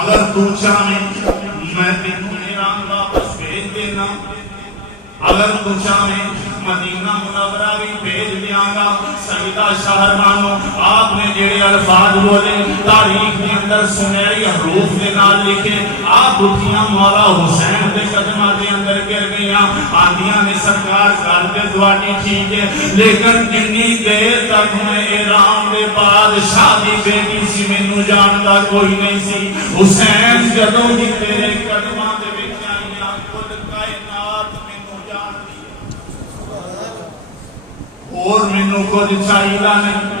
اگر تو چاہے میں تینوں ایران واپس بھیج دینا، اگر تو چاہے مدینہ منورہ بھی بھیج دیاں گا۔ سیدہ شہربانو آپ نے جڑے الفاظ بولے تاریخ کے اندر سنہری حروف کے نال لکھے، آپ اٹھیاں مولا حسین کے قدمہ کے اندر گر گئیاں، آندیاں نے سرکار کرتے دعاٹی ٹھیک ہے، لیکن جنی دیر تک میں ایران کے بادشاہ دی بیٹی سی مینوں جاندا کوئی نہیں سی۔ حسین جدوں ہی تیرے قدمہ دے وچ آئیاں کل کائنات مینوں جان دی اور مینوں کچھ چاہیے نہیں۔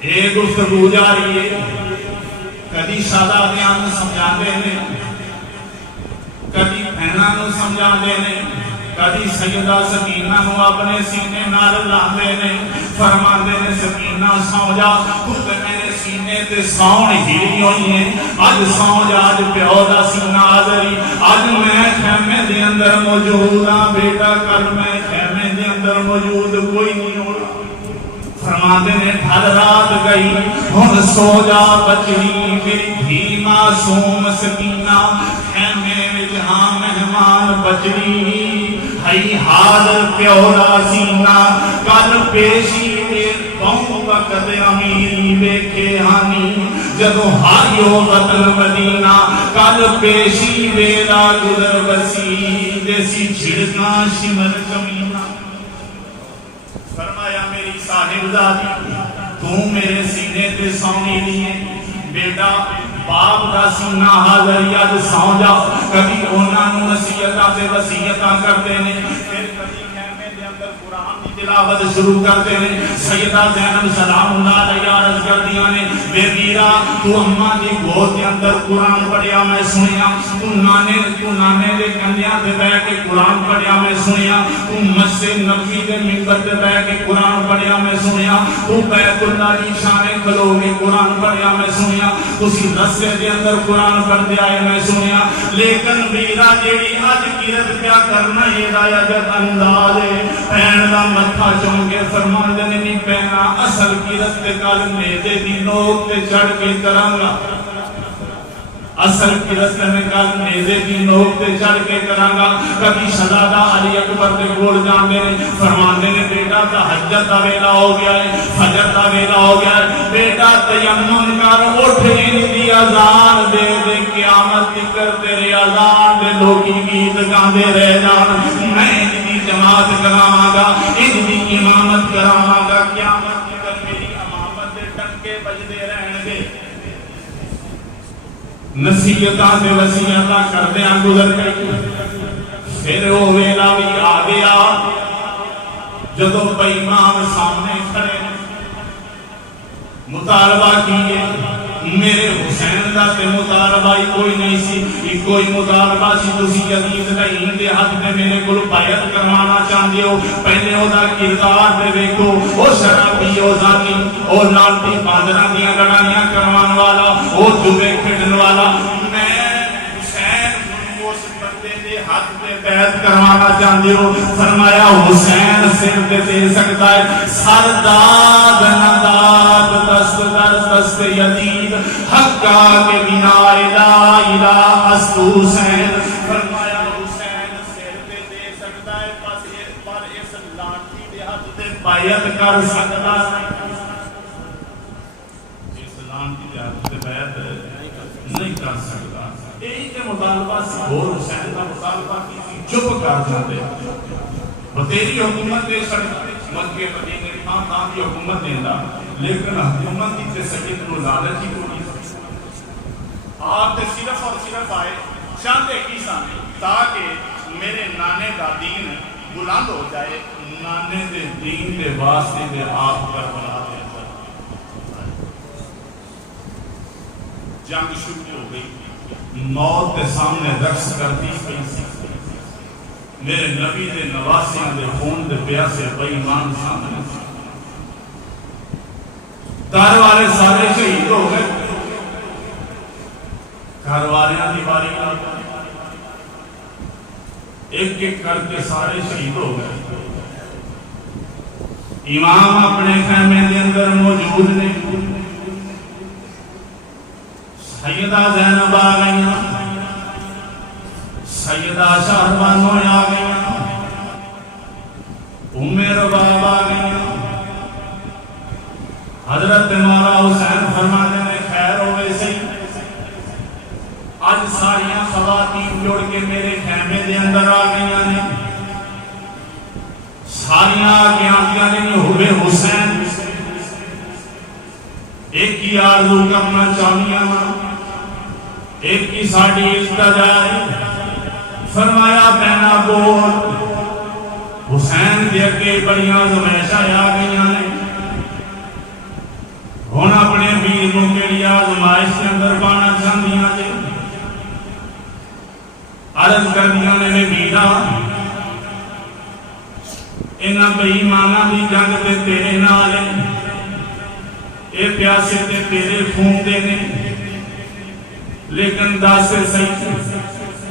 اے گفتگو جاری ہے، کدی شہزادیاں نوں سمجھاندے نے، کدی بہناں نوں سمجھاندے نے، کدی سیدہ سکینہ نوں اپنے سینے نال لاندے نے، فرماندے نے سکینہ سو جا، تو تے میرے سینے تے سون ہلی ہوئی ہے، اج سو جا، اج پیو دا سینہ حاضری، اج میں خیمے دے اندر موجود ہاں بیٹا، کل میں خیمے دے اندر موجود کوئی نہیں ہونا۔ فرماندے نے ڈھل رات گئی ہن سو جا بچڑی میری دھی معصوم سکینہ، خیمے وچ ہاں مہمان بچڑی، ہئی حاضر پیو دا سینہ، کل پیشی دے بہوں وقت امیری ویکھے ہانی، جدو ہائیو قتل مدینہ، کل پیشی ویلا گزر وسیع، دیسی چھڑکاں شمر کمینہ۔ فرمایا میری صاحب دادی تو میرے سینے تے سونی لیے، بیٹا باپ دا سینہ حاضر یاد سو جا، کبھی انہاں نوں نصیحتاں تے وصیتاں کرتے نے، پھر کبھی خیمے دے اندر قرآن دی تلاوت شروع کرتے نے۔ سیدہ زینب سلام اللہ علیہ عرض کردیاں نے، بے میرا تو اماں دی گود دے اندر قرآن پڑھیا میں سنیا، تو نانے دے کندیاں تے بیٹھ کے قرآن پڑھیا میں سنیا، تو مسجد نبوی دے منبر تے بیٹھ کے قرآن پڑھیا میں سنیا، تو بیت اللہ دی شانے کھلو کے قرآن پڑھیا میں سنیا، تسی رسے دے اندر قرآن پڑھتے آئے میں سنیا، لیکن میرا جیڑی اج قرت کیا کرنا یہ رایت انداز ہے، پین دا متھا چون کے فرمان دے نہیں پینا، اصل قرت تے کل میدے دی نوک تے چڑھ کے کرانگا، اصل قرت میں کل میدے دی نوک تے چڑھ کے کرانگا۔ کبھی شہزادہ علی اکبر دے کول جاندے نے، فرماندے نے بیٹا تہجد دا ویلا ہو گیا ہے، فجر دا ویلا ہو گیا ہے، بیٹا تیمم کر، اٹھ ان دی اذان دے دے، قیامت تکر تیرے اذان دے لوکی گیت گاندے رہ جان، میں ان دی جماعت کراواں گا، ان دی امامت کراواں گا، قیامت تکر میری امامت دے ٹنکے بجدے رہن گے۔ نصیحتاں تے وصیتاں کردیاں گزر گئی، پھر وہ ویلا بھی آ گیا جدو بے ایمان سامنے کھڑے مطالبہ کیے، میرے حسین دا تے مطالبہ ہی کوئی نہیں سی، کوئی مطالبہ سی تسی یزید نہیں دے ہاتھ میں میرے کول بیعت کروانا چاہندے ہو، پہلے او دا کردار تے دیکھو، او شرابی، او زانی، او لالٹی باندراں دیاں لڑائیاں کروان والا، او جوے کھیڈن والا، میں حسین اس بندے دے ہاتھ میں بیعت کروانا چاہندے ہو۔ فرمایا حسین سر تے دے سکتا ہے، سرداد نداد دست در دست یزید، حقا کے بنا لا الہ است حسین۔ فرمایا حسین سر تے دے سکتا ہے، پر اس لاٹھی دے ہاتھ تے بیعت کر سکتا ہے، اس لاٹھی دے ہاتھ تے بیعت نہیں کر سکتا۔ یہی کہ مطالبہ سی، اور حسین کا مطالبہ کی چپ کر جاتے، تیری حکومت دے سکتا مکے مدینے خاندان کی حکومت دینا، لیکن حکومت کی سید نو لالچ ہی کوئی آپ صرف اور صرف آئے چاہتے کی سانے تاکہ میرے نانے کا دین بلند ہو جائے، نانے دے دین دے واسطے دے آپ پر بنا دے۔ جنگ شروع ہو گئی، موت کے سامنے رقص کرتی پئی، میرے نبی دے نواسیاں دے خون دے پیاسے بے ایمان سامنے، گھر والے سارے شہید ہو گئے، گھر والیاں دی باری ایک ایک کر کے سارے شہید ہو گئے۔ امام اپنے خیمے دے اندر موجود نے، سیدہ زینب آ گئی، سیدہ شہربانو آ گئی، رباب آ گئی۔ حضرت مولا حسین فرماتے ہیں خیر ہوئے سی آج ساریاں خواتین جوڑ کے میرے خیمے دے اندر آ گئی نے، ساریاں آگے آگیا نے ہوئے حسین ایک کی آرزو کرنا چاہیے، ایک کی ساڑھی التجا ہے۔ فرمایا پہنا بول، حسین دے کے بڑی آزمائشاں آ گئی نے، ہن اپنے ویر نوں کیڑی آزمائش کے اندر پانا چاہندیاں جے؟ عرض کردیاں نے ویرا انہاں بے ایماناں دی جنگ تے تیرے نال اے پیاسے تے تیرے خون دے نے، لیکن دس صحیح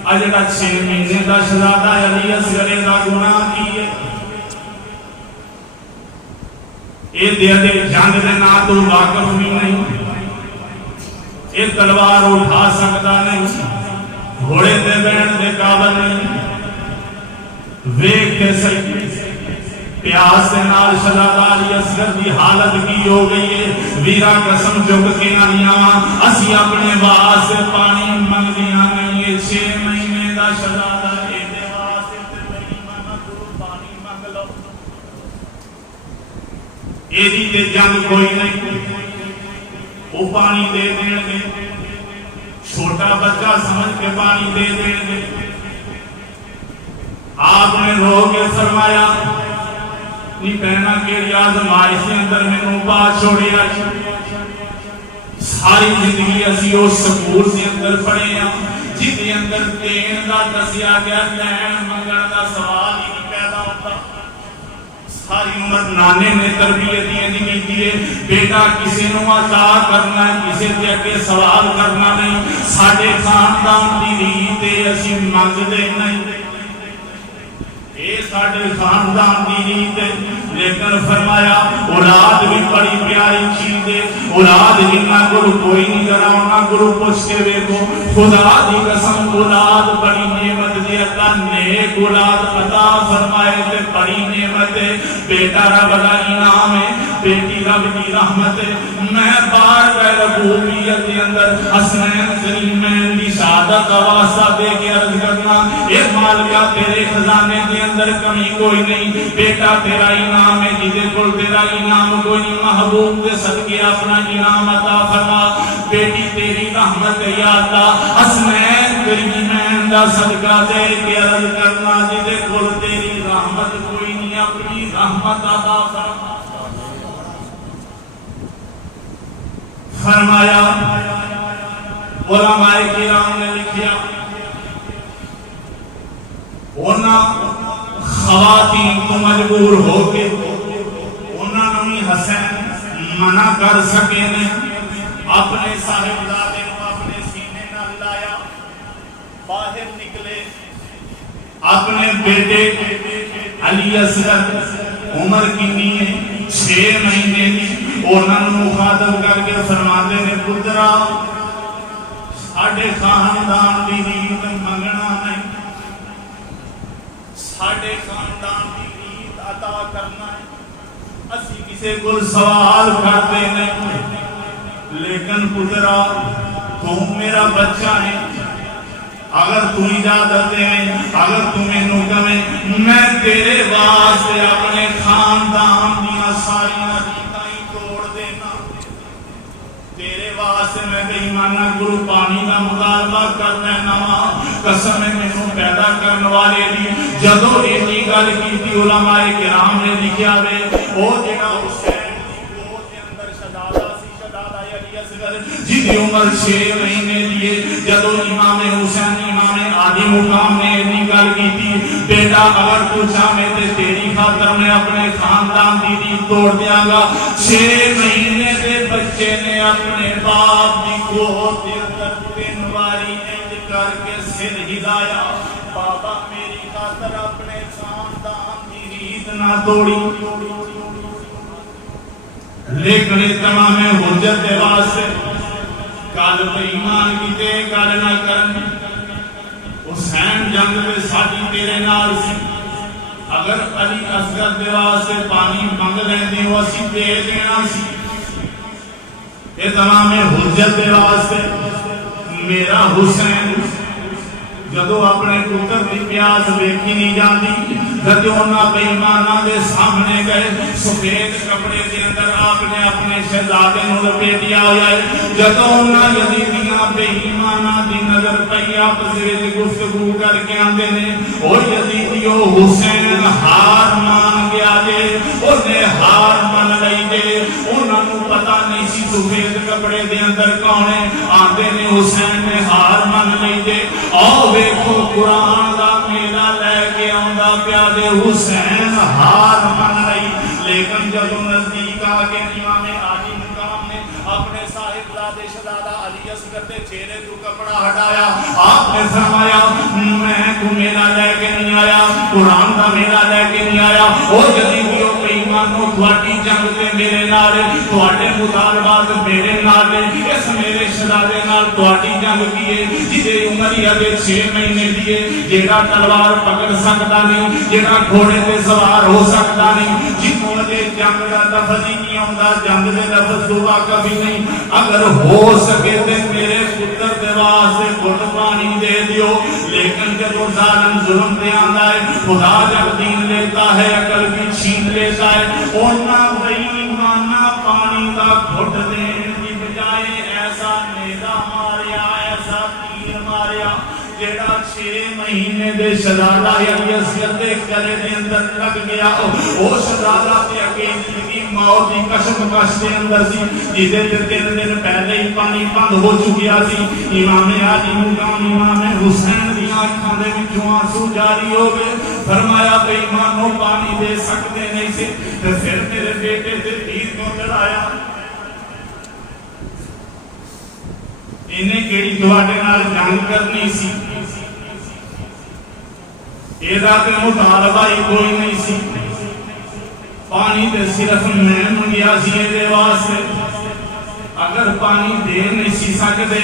اجڑا 6 مہینے دا شہزادہ علی اصغر دا گناہ کی ہے؟ اے دے جنگ دے نال تو واقف بھی نہیں، اے تلوار اٹھا سکتا نہیں، گھوڑے تے بیٹھ دے قابل نہیں۔ ویکھ کے صحیح پیاس دے نال شہزادہ علی اصغر دی حالت کی ہو گئی ہے۔ ویرا قسم چک کے آئیاں اسی اپنے واسطے پانی منگدیاں نہیں، 6 مہینے دا شہزادہ اے دے واسطے تے بڑی مانا کو پانی منگ لو، اے دی تے جنگ کوئی نہیں، وہ پانی دے دیں گے، چھوٹا بچہ سمجھ کے پانی دے دیں گے۔ آپ نے رو کے فرمایا نہیں پہنا کہ آزمائش کے اندر میں پا چھوڑیا، ساری زندگی اسی اس سکول سے اندر پڑھے ہیں جس کے اندر دین دا دسیا گیا، لین منگن دا سوال ہی نہیں پیدا ہوتا۔ ساری عمر نانے نے تربیت دی کی بیٹا کسی نو عطا کرنا ہے، کسی دے اگے سوال کرنا نہیں، ساڈے خاندان دی ریت ہے اسی منگدے نہیں، اے ساڈے خاندان دی ریت ہے۔ لیکن فرمایا اولاد بھی بڑی پیاری چیز ہے، اولاد جنہ کو کوئی نہیں ذرا انہاں کو پوچھ کے دیکھو، خدا دی قسم اولاد بڑی نعمت دی، اللہ نیک اولاد عطا فرمائے تے بڑی نعمت ہے۔ بیٹا رب دا انعام ہے، بیٹی رب دی رحمت ہے۔ میں بار بار ربوبیت کے اندر حسنین سلیمین دی شہادت کا واسطہ دے کے عرض کرنا، اے مالکا تیرے خزانے کے اندر کمی کوئی نہیں، بیٹا تیرا انعام ہے، جدے کول تیرا انعام کوئی نہیں، محبوب دے صدقے اپنا انعام عطا فرما۔ بیٹی تیری رحمت ہے یا اللہ، حسنین سلیمین دا صدقہ دے کے عرض کرنا، جدے کول تیری رحمت کوئی نہیں، اپنی رحمت عطا فرما۔ فرمایا علماء کرام نے لکھیا اونا خواتین کو مجبور ہو کے اونا نمی حسین منع کر سکے نے، اپنے صاحبزادے کو اپنے سینے نہ لایا، باہر نکلے، اپنے بیٹے علی اصغر عمر کی 6 مہینے کی انہوں نے مخاطب کر کے فرماتے نے پترا ساڑھے خاندان دی ریت منگنا نہیں، ساڑھے خاندان دی ریت عطا کرنا ہے، اسی کسے کو سوال کرتے نہیں، لیکن پترا تو میرا بچہ ہے، اگر تو اجازت دے اگر تمہیں نکمے میں تیرے واسطے اپنے خاندان دیا ساری ریتائیں توڑ دینا، تیرے واسطے میں بے ایمانہ گرو پانی کا مطالبہ کر لینا، قسم میں پیدا کرنے والے دی جدو ایسی گل کی تھی علماء کرام نے لکھیا وے او جڑا حسین دی گود دے اندر شہزادہ سی، شہزادہ علی اصغر جی دی عمر 6 مہینے دیے، جدو امام حسین امام عالی مقام نے ایسی گل کی تھی بیٹا اگر تو چاہے تے تیری خاطر میں اپنے خاندان دی ریت توڑ دیاں گا۔ 6 مہینے دے بچے نے اپنے باپ دی گود دے اندر 3 باری انج کر کے سر ہلایا، بابا میری خاطر اپنے خاندان دی ریت نہ توڑی، لیکن تمام حجت دے واسطے کل بےایمان کیتے گل نہ کرن حسین جنگ میں ساڈی تیرے نال سی اگر علی اصغر دے واسطے پانی منگ لیندے ہو اسی دے دینا سی اے تمام حجت دے واسطے میرا حسین جدو اپنے پتر کی پیاس ویکھی نہیں جاتی جدو انہاں بے ایماناں دے سامنے گئے سفید کپڑے دے اندر آپ نے اپنے شہزادے نوں لپیٹیا ہویا ہے جدو انہاں یزیدیاں بے ایماناں دی نظر پئی آپس وچ گفتگو کر کے آندے نے او یزیدیو حسین ہار مان گیا جے اونے ہار من لئی جے انہاں نوں پتہ نہیں سی سفید کپڑے دے اندر کون ہے آندے نے حسین نے ہار من لئی جے او دیکھو قرآن دا میلہ لے کے آندا پیا دے حسین ہار من لئی لیکن جب نزدیک آ کے امام عالی مقام نے اپنے صاحب زادے شہزادہ علی اصغر دے چہرے تو کپڑا ہٹایا آپ نے فرمایا میں کو میلہ لے کے نہیں آیا قرآن دا میلہ لے کے نہیں آیا او یزیدیو بے ایمانو تواڈی جنگ تے میرے نال تواڈے مطالبات میرے نال اس میرے شہزادے نال تواڈی جنگ کیے جدے عمر ادے 6 مہینے دیے جیڑا تلوار پکڑ سکتا نہیں جیڑا گھوڑے تے سوار ہو سکتا نہیں جنوں دے جنگ دا لفظ ہی نہیں آندا جنگ دے لفظ دعا کبھی نہیں اگر ہو سکے تے میرے پتر دے واسطے گھٹ پانی دے دیو لیکن جب ظالم ظلم تے آندا ہے خدا جب دین لیتا ہے عقل بھی چھین لیتا ہے اونا بے ایمانہ پانی دا گھٹ دین کی بجائے ایسا نیزہ ماریا ایسا تیر ماریا جیڑا 6 مہینے دے شہزادہ علی اصغر دے گلے دے اندر لگ گیا او شہزادہ تے اکیلی موت دی کشمکش دے اندر سی جدے تے 3 دن پہلے ہی پانی بند ہو چکیا سی امام علی مقام امام حسین دی آنکھاں دے وچوں آنسو جاری ہو گئے فرمایا بے ایمانو پانی دے سکتے نہیں سی تے پھر میرے بیٹے تے تیر کو لڑایا انہیں کیڑی تواڈے نال جنگ کرنی سی ایدا تے مطالبہ ہی کوئی نہیں سی پانی تے صرف میں منگیا سی دے واسطے اگر پانی دے نہیں سی سکتے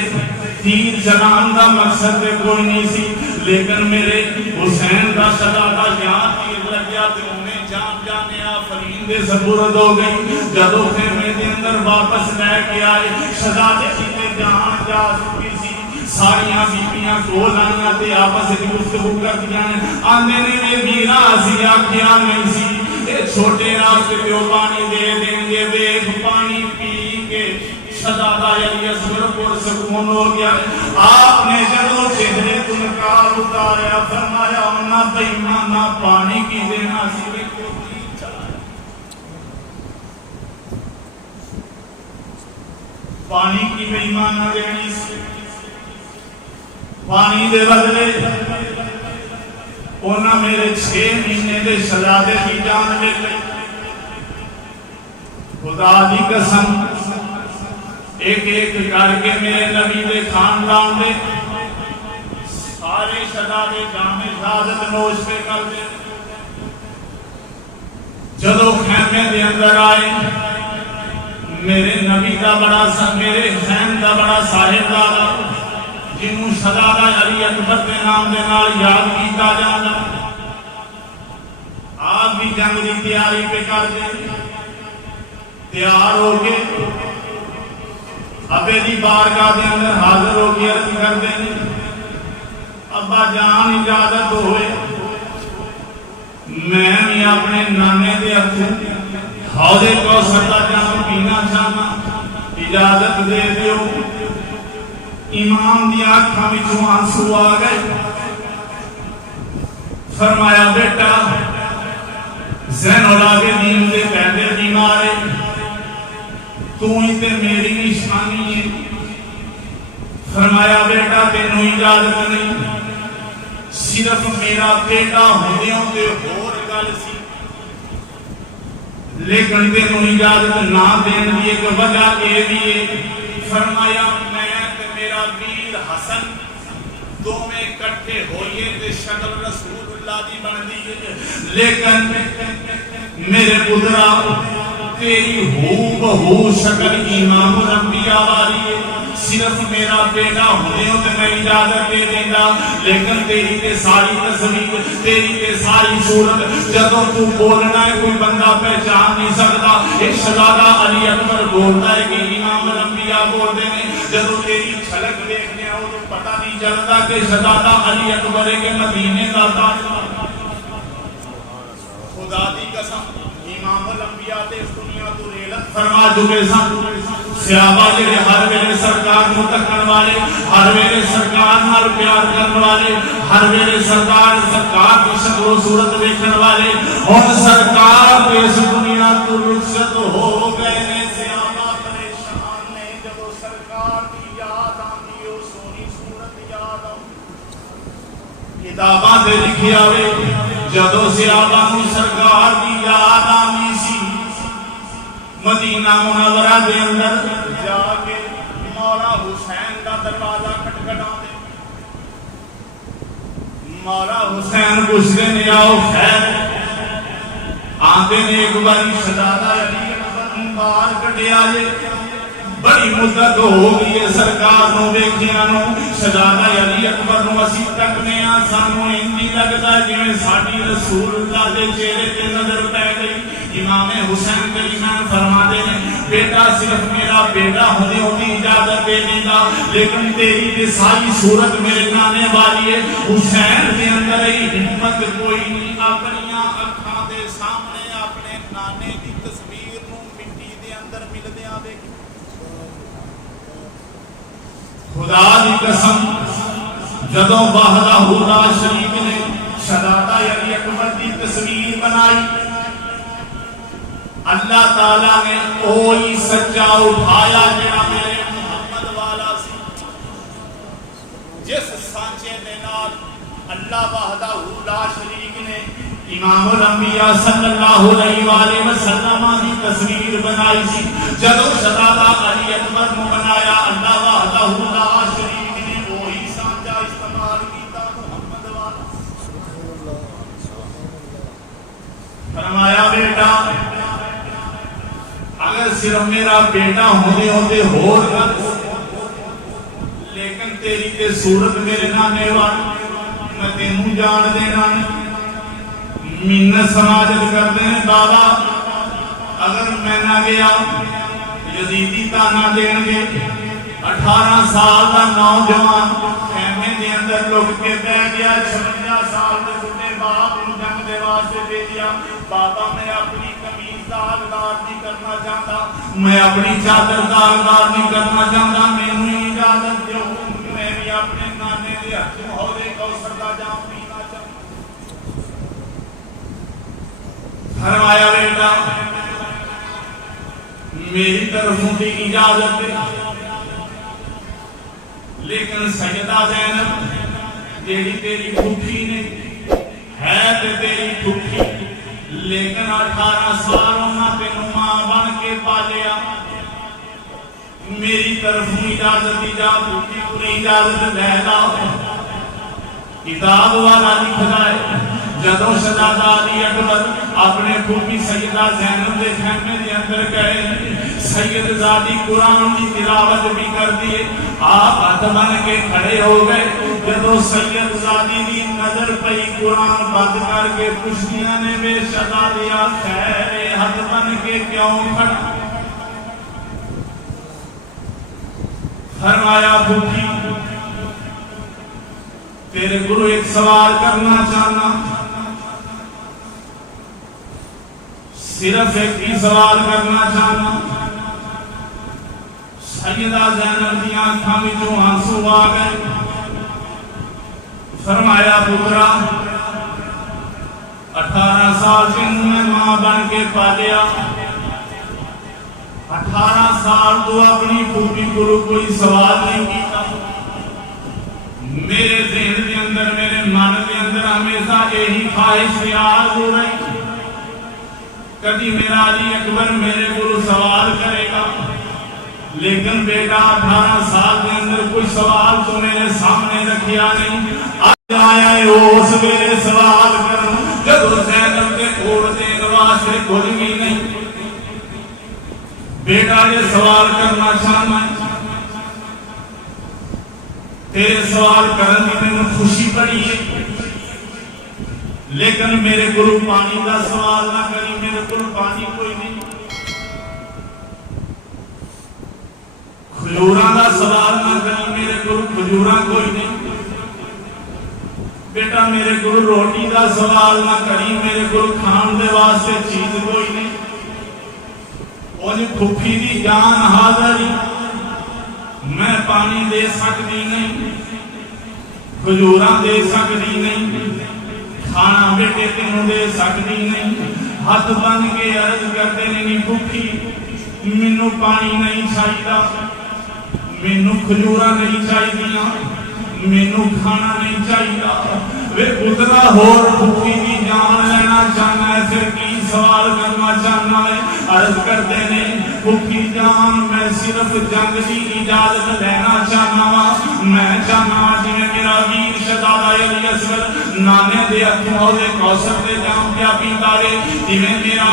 تیر چلان دا مقصد تے کوئی نہیں سی لیکن میرے حسین دا شہزادہ جہاں تیر لگ گیا تے انہیں جان جانے آفرین دے سپرد ہو گئی جدو خیمے دے اندر واپس لے کے آئے شہزادے کی تے جان جا چکی سی ساریاں بیبیاں کول آئیاں تے آپس وچ گفتگو کردیاں آندے نے اے میرا اسی آکھیا نہیں سی اے چھوٹے راستے تے پانی دے دیں گے ویکھ پانی پی کے شہزادہ علی اصغر پر سکون ہو گیا آپ نے جدو چہرے تو نقاب اتاریا فرمایا انہاں بے ایمانہ پانی کی دینا سی پانی کی بے ایمانہ دینی سی پانی دے بدلے انہاں میرے 6 مہینے دے شہزادے کی جان لے لئی خدا دی قسم ایک ایک کر کے میرے نبی دے خاندان دے سارے شہزادے جام شہادت نوش پہ کر دے جدو خیمے دے اندر آئے میرے نبی دا بڑا میرے حسین دا بڑا صاحبزادہ جنہوں شہزادہ علی اکبر کے نام دے نال یاد کیتا جانا آپ بھی جنگ دی تیاری پہ کر دیں تیار ہو کے ابے دی بارگاہ دے اندر حاضر ہو کے عرض کر دیں ابا جان اجازت ہوئے میں بھی اپنے نانے دے ہتھوں حوض کوثر دا جام پینا چاہنا اجازت دے دیو امام دی آنکھاں وچوں آنسو آ گئے فرمایا بیٹا زین العابدین دے پہلے بیمار ہے تو ہی تے میری نشانی ہے فرمایا بیٹا تینوں اجازت نہیں صرف میرا بیٹا ہوندیوں تے ہور گل سی لیکن تینوں اجازت نہ دین دی ایک وجہ یہ بھی ہے فرمایا میں تے میرا ویر حسن دو میں اکٹھے ہوئیے تے شکل رسول اللہ دی بن دی لیکن میرے پترا تیری ہو بہو شکل امام الانبیاء والی ہے صرف میرا بیٹا ہونے ہو تو میں اجازت دے دینا، لیکن تیری تے ساری تصویر، تیری تے ساری صورت جدوں تو بولنا ہے کوئی بندہ پہچان نہیں سکتا۔ ایک شہزادہ علی اکبر بولتا ہے کہ امام الانبیاء بولتے ہیں، جدوں تیری جھلک دیکھنے ہو تو پتہ نہیں چلتا کہ شہزادہ علی اکبر کے مدینے کا تاجدار۔ خدا دی قسم امام الانبیاء تے اس دنیا تو ریلت فرما چکے سن۔ صحابہ جڑے ہر ویلے سرکار نوں تکن والے، ہر ویلے سرکار نال پیار کرن والے، ہر ویلے سرکار دی شکل و صورت ویکھن والے، ہن سرکار اس دنیا تو رخصت ہو گئے نے۔ صحابہ پریشان نے جدوں سرکار دی یاد آندی، او سونی صورت یاد آندی۔ کتاباں تے لکھیا ہوئے جدوں صحابہ نوں سرکار دی یاد آندی سی، مدینہ منورہ دے اندر جا کے مولا حسین دا دروازہ کھٹکھٹاندے، مولا حسین پوچھدے نے آؤ خیر، آندے نے ایک باری شہزادہ علی اکبر نوں باہر کڈیا جے، بڑی مدت ہو گئی ہے سرکار نوں ویکھیاں نوں، شہزادہ علی اکبر نوں اسی تکنے آ، سانوں انج لگدا جویں ساڈی رسول اللہ دے چہرے تے نظر پے گئی۔ امام حسین کریمان فرماتے ہیں بیٹا صرف میرا بیٹا ہونے ہوتی اجازت دے دینا، لیکن تیری تے ساری صورت میرے نانے والی ہے۔ حسین دے اندر ہی ہمت کوئی نہیں، اپنیاں اکھاں دے سامنے اپنے نانے دی تصویر نوں مٹی دے اندر ملدیاں دیکھ۔ خدا دی قسم جدوں وحدہ لا شریک نے شہزادہ علی اکبر دی تصویر بنائی، اللہ تعالیٰ نے کوئی سچا اٹھایا جڑا میرے محمد والا سی، جس سانچے دے نال اللہ وحدہ لا شریک نے امام الانبیاء صلی اللہ علیہ وآلہ وسلم کی تصویر بنائی سی، جدوں شہزادہ علی اکبر نوں بنایا اللہ وحدہ لا شریک نے وہی سانچا استعمال کیتا محمد والا۔ فرمایا بیٹا اگر صرف میرا بیٹا ہونے ہوتے ہور گل، لیکن تیری تے صورت میرے نانے والی، میں تینوں جان دینا منت سماجت کرتے ہیں بابا، اگر میں نہ گیا یزیدی تانا دین گے۔ 18 سال دا نوجوان خیمے دے اندر لک کے بیٹھ گیا، 56 سال دے بڈھے باپ نوں جنگ دے واسطے بھیجیا، بابا میں اپنی قمیض داغدار نہیں کرنا چاہتا، میں اپنی چادر داغدار نہیں کرنا چاہتا، مینوں اجازت دیو میں بھی اپنے نانے دے ہتھ حوض کوثر دا جام پینا چاہتا۔ فرمایا بیٹا میری طرفوں دی اجازت دے، لیکن سیدہ زینب جیڑی تیری پھوپھی نے ہے تے تیری پھوپھی، لیکن 18 سال انہاں تینوں ماں بن کے پالیا، میری طرفوں اجازت دی جا، پھوپھی کو اجازت لے لا۔ کتاب والا لکھدا ہے جدوں شہزادہ علی اکبر اپنے پھوپھی سیدہ زینب دے خیمے دے اندر گئے، سید زادی قرآن کی تلاوت بھی کر دیے، آپ ہاتھ بن کے کھڑے ہو گئے، جدوں سید زادی دی نظر پئی قرآن بند کر کے پوچھدیاں نے بے شہزادیا خیر ہاتھ بن کے کیوں کھڑا؟ فرمایا پھوپھی تیرے گرو ایک سوال کرنا چاہنا، صرف ایک ہی سوال کرنا چاہنا۔ سیدہ زینب دی آنکھاں وچوں آنسو آ گئے، فرمایا پترا 18 سال تینوں میں ماں بن کے پالیا، 18 سال تو اپنی پھوپھی کو کوئی سوال نہیں کیتا، میرے ذہن کے اندر میرے من کے اندر ہمیشہ یہی خواہش خیال ہو رہی کبھی میرا علی اکبر میرے کو سوال کرے گا، لیکن بیٹا 18 سال کے اندر کوئی سوال تو میرے سامنے رکھیا نہیں، آج آیا ہے اس میرے سوال کروں جب زینب کے کوڑ دین واسطے کھل گئی نہیں، بیٹا یہ سوال کرنا چاہنا ہے تیرے سوال کرن دی میں خوشی بڑی ہے، لیکن میرے کو پانی دا سوال نہ کری، میرے کو پانی کوئی نہیں۔ کھجوراں دا سوال نہ کری، میرے کو کھجوراں کوئی نہیں۔ بیٹا میرے کو روٹی دا سوال نہ کری، میرے کو کھان دے واسطے چیز کوئی نہیں۔ انہیں پھپھی دی جان حاضر، میں پانی دے سکتی نہیں، کھجوراں دے سکتی نہیں، کھانا بیٹے تینوں دے سکتی نہیں۔ ہاتھ بن کے عرض کرتے نہیں پھپھی مینوں پانی نہیں چاہیے، مینوں کھجوراں نہیں چاہیے، مینوں کھانا نہیں چاہیے۔ وے پترا ہور پھپھی دی جان لینا چاہنا ہے، پھر کی سوال کرنا چاہنا ہے؟ عرض کرتے نہیں پھپھی جان میں صرف جنگ دی اجازت لینا چاہنا وا، میں چاہنا وا جی میرا ویر شہزادہ علی اصغر نانے دے ہتھوں حوض کوثر دے جام پیا پیندا رے، جویں میرا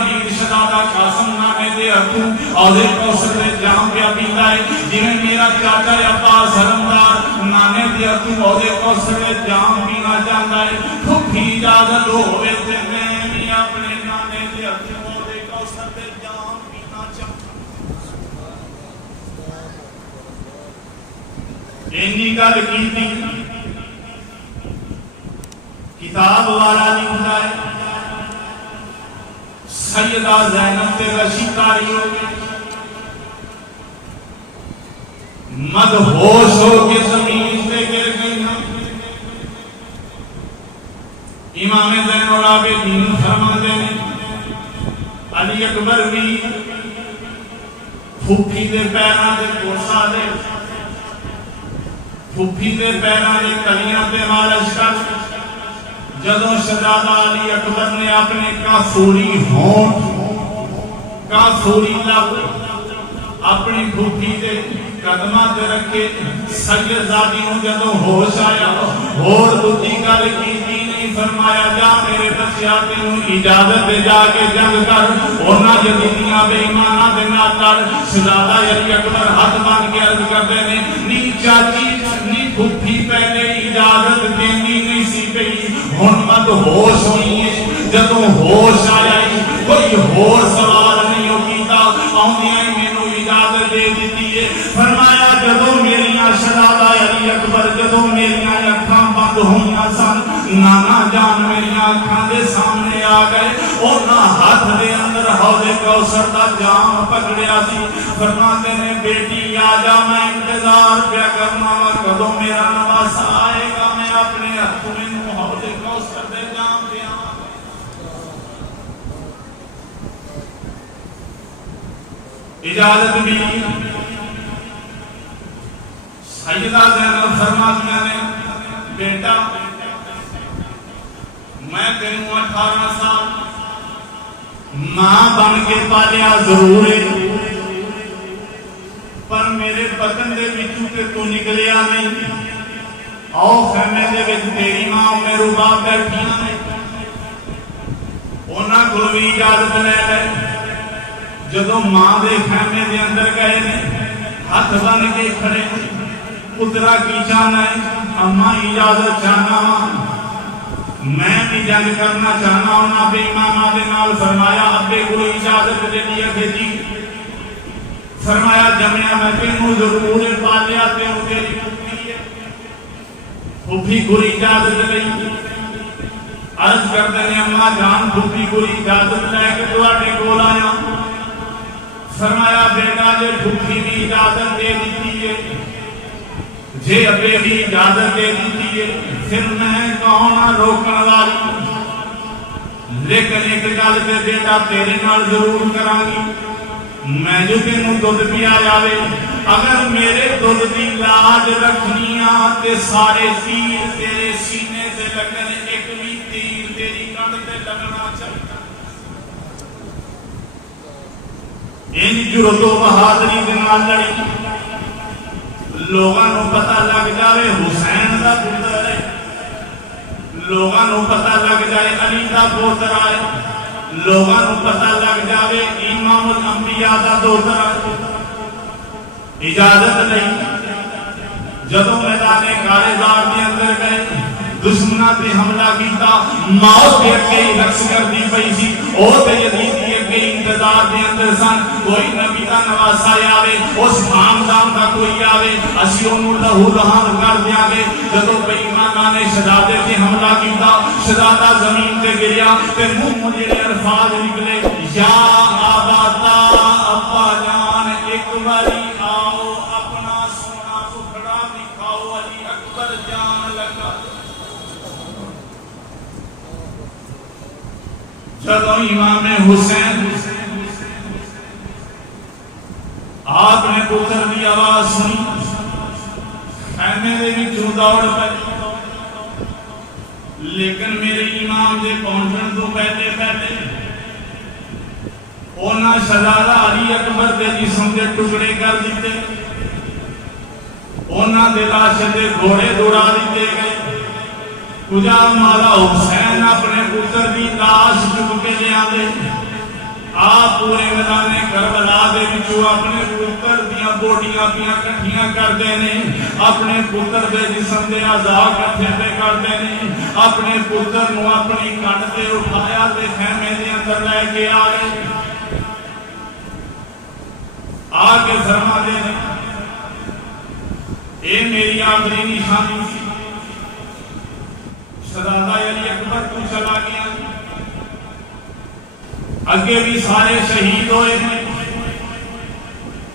ویر شہزادہ قاسم نانے دے ہتھوں حوض کوثر دے جام پیا پیندا ہے، جویں میرا چاچا عباس حرمدار نانے دے ہتھوں حوض کوثر دے جام پینا چاہتا ہے۔ پھپھی اجازت ہوے تے میں بھی اپنے نانے دے ہتھوں حوض کوثر دے جام پینا چاہتا۔ اینی گل کیتی کتاب والا لکھتا ہے سیدہ زینب تے رشیداری ہو گئی، مدہوش ہو کے زمین پہ گر گئی۔ امام زین العابدین فرماتے ہیں علی اکبر بھی پھپھی دے پیراں دے کوسا دے، پھپھی دے پیراں دے کلیاں تے مالش کر۔ جدوں شہزادہ علی اکبر نے اپنے کافوری ہونٹ کافوری لب اپنی پھپھی دے قدماں تے رکھے، سیدزادی نوں جدوں ہوش آیا ہور دوجی گل کیتی نہیں، فرمایا جا میرے بچیا تینوں اجازت دے جا کے جنگ کر، انہاں یزیدیاں بے ایماناں دے نال لڑ۔ شہزادہ علی اکبر ہاتھ بن کے عرض کرتے نے نی چاچی نی پھپھی پہلے اجازت دیندی نہیں سی پئی، ہن مد ہوش ہوئی ہے، جدوں ہوش آیا کوئی ہور سوال نہیں ہو کیتا، آوندیاں مینوں اجازت دے دیتی ہے۔ فرمایا جدوں میریاں شہزادہ علی اکبر جدوں میریاں اکھاں بند ہوئیاں سن، نانا جان میریاں اکھاں دے سامنے آ گئے، انہاں ہاتھ دے اندر حوض کوثر دا جام پکڑیا سی۔ فرماتے نے بیٹی آ جا میں انتظار پیا کرنا وا کدوں میرا نواسا آئے گا، میں اپنے ہاتھ میں حوض کوثر دے جام پیا۔ اجازت بھی سیدہ زینب فرماتی ہیں بیٹا میں تینوں 18 سال ماں بن کے پالیا ضرور ہے، پر میرے بدن دے وچوں تے تو نکلیا نہیں۔ آؤ خیمے دے وچ تیری ماں ام رباب بیٹھیاں نے، انہاں کول بھی اجازت لے لے۔ جدوں ماں دے خیمے دے اندر گئے نے ہاتھ بن کے کھڑے، پترا کی چاہنا ہے؟ اماں اجازت چاہنا میں بھی جنگ کرنا چاہنا ہوں۔ بے ایماناں دے نال فرمایا ابے کو اجازت دے دی کہ جی، فرمایا جمعہ میں تینوں ضرور پالیا تینوں تیری پھپھی ہے، پھپھی کو اجازت لئی۔ عرض کرتے ہیں اماں جان پھپھی کو اجازت لے کے تواڈے کول آیا۔ فرمایا بیٹا جے پھپھی بھی اجازت دے دیتی ہے، جے ابے بھی اجازت دے دیتی ہے، پھر میں کون روکن والی؟ لیکن ایک گل تے بیٹا تیرے نال ضرور کراں گی، میں جو تینوں دودھ پیا جاوے، اگر میرے دودھ دی لاج رکھنی آ تے سارے تیر تیرے سینے تے لگن، ایک بھی تیر تیری کنڈ تے لگنا چاہیے۔ ان جرت و بہادری دے نال لڑی، لوگاں نوں پتہ لگ جاوے حسین دا پتر ہے، لوگاں نوں پتہ لگ جائے علی دا پوتر ہے، لوگاں نوں پتہ لگ جاوے امام الانبیاء دا دوتر ہے۔ اجازت نہیں، جدو میدان کارزار کے اندر گئے دشمنوں تے حملہ کیتا موت کے اگے ہی رقص کرتی پئی سی او تے یزید کے اگے انتظار دے اندر سن کوئی نبی دا نواسا آوے اس خاندان دا کوئی آوے اسی اونوں لہو لہان کر دیاں گے جدو بے ایماناں نے شہزادے تے حملہ کیتا شہزادہ زمین تے گریا تے منہ جڑے الفاظ نکلے یا آبادا ابا جان ایک باری آؤ اپنا سونا ٹکڑا دکھاؤ علی اکبر جان لگا جدو امام حسین آپ نے پتر دی آواز سنی خیمے دے وچوں دوڑ پئی لیکن میرے امام دے پہنچن تو پہلے اونا شہزادہ علی اکبر دے جسم دے ٹکڑے کر دیتے اونا دے لاش دے گھوڑے دوڑا دیتے گئے کجا مالا حسین اپنے پتر دی لاش چک کے لے آدے آپ پورے میدان کربلا دے وچوں اپنے پتر دیاں بوٹیاں پیاں کٹھیاں کردے نے اپنے پتر دے جسم دے اعضاء کٹھے تے کردے نے اپنے پتر نو اپنی کن تے اٹھایا تے خیمے دے اندر لے کے آ گئے آ کے فرما دے نے اے میری آخری نشانی سی شہزادہ علی اکبر تو چلا گیا اگے بھی سارے شہید ہوئے ہیں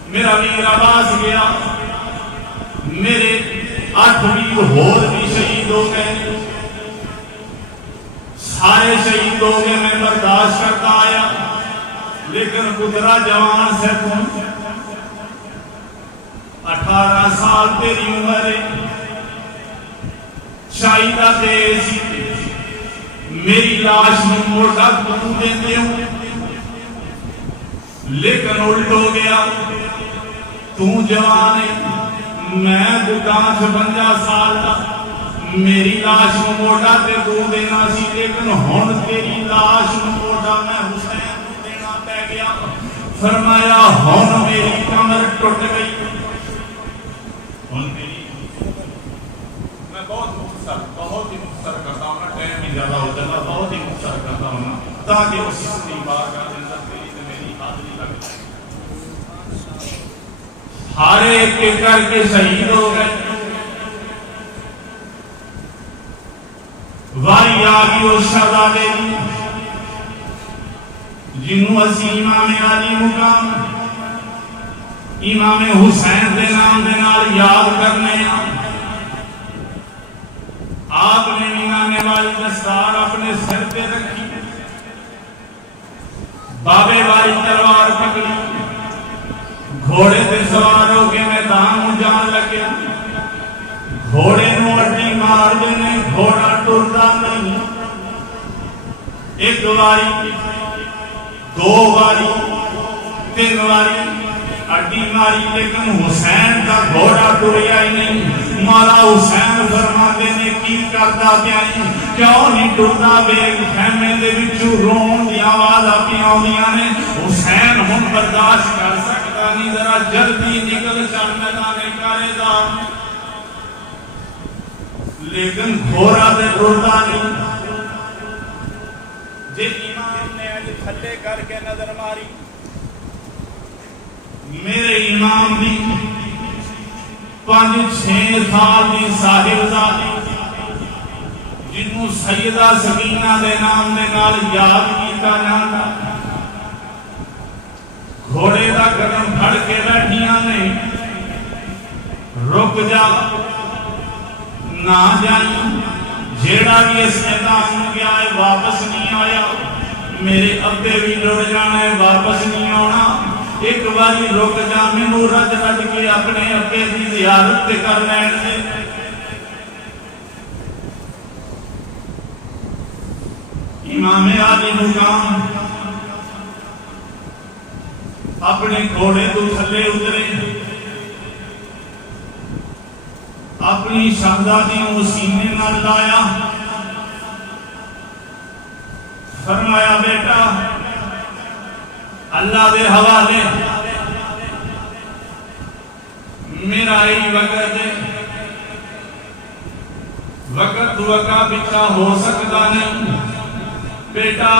میرا ویر عباس گیا میرے 8 ویر ہور بھی شہید ہو گئے سارے شہید ہو گئے میں برداشت کرتا آیا لیکن پترا جوان سے تم 18 سال تیری عمر ہے شاہدہ دیس میری لاش میں موڑا تو دیتے ہوں لیکن الٹ ہو گیا تو جوان ہے میں بکان 56 سال دا میری لاش میں موڑا تے تو دینا سی لیکن ہون تیری لاش میں موڑا میں حسین کو دینا پہ گیا فرمایا ہون میری کمر ٹوٹ گئی ہون میری میں بہت ہی مختصر کرتا ہوں ٹائم بھی زیادہ ہو جاتا بہت ہی مختصر کرتا ہوں تاکہ اس کی بارگاہ کے اندر تیری سے میری حاضری لگ جائے ہر ایک کے کر کے شہید ہو گئے واری آگی اس شہزادے جنہوں اسی امام علی مقام امام حسین دے نام دے نال یاد کرنے آپ نے نگانے والی دستار اپنے سر پہ رکھی بابے والی تلوار پکڑی گھوڑے پہ سوار ہو کے میدان میں جان لگے گھوڑے نو اڈی مار دینے گھوڑا ٹرتا نہیں ایک واری 2 واری 3 واری اڈی ماری لیکن حسین کا گھوڑا ٹریا ہی نہیں مولا حسین فرماتے نے کی کرتا پیا کیوں نہیں ٹرتا بیگ خیمے دے وچوں رون دی آواز آپی آندیاں نے حسین ہن برداشت کر سکتا نہیں ذرا جلدی نکل چل میدان کارزار لیکن گھوڑا تے ٹرتا نہیں جے امام نے اج تھلے کر کے نظر ماری میرے امام دی 5-6 سال دی صاحبزادی جنہوں سیدہ سکینہ دے نام دے نال یاد کیتا جاتا گھوڑے دا قدم پھڑ کے بیٹھیاں نے رک جا نہ جائیں جیڑا بھی اس میدان میں گیا ہے واپس نہیں آیا میرے ابے بھی لڑ جانا ہے واپس نہیں آنا ایک باری رک جا مینوں رج رج کے اپنے ابے دی زیارت کر لین دے امام علی مقام اپنے گھوڑے تو تھلے اترے اپنی شہزادی کو سینے نال لایا فرمایا بیٹا اللہ دے حوالے میرا ہی وقت ہے وقت وقا بچا ہو سکتا نہیں بیٹا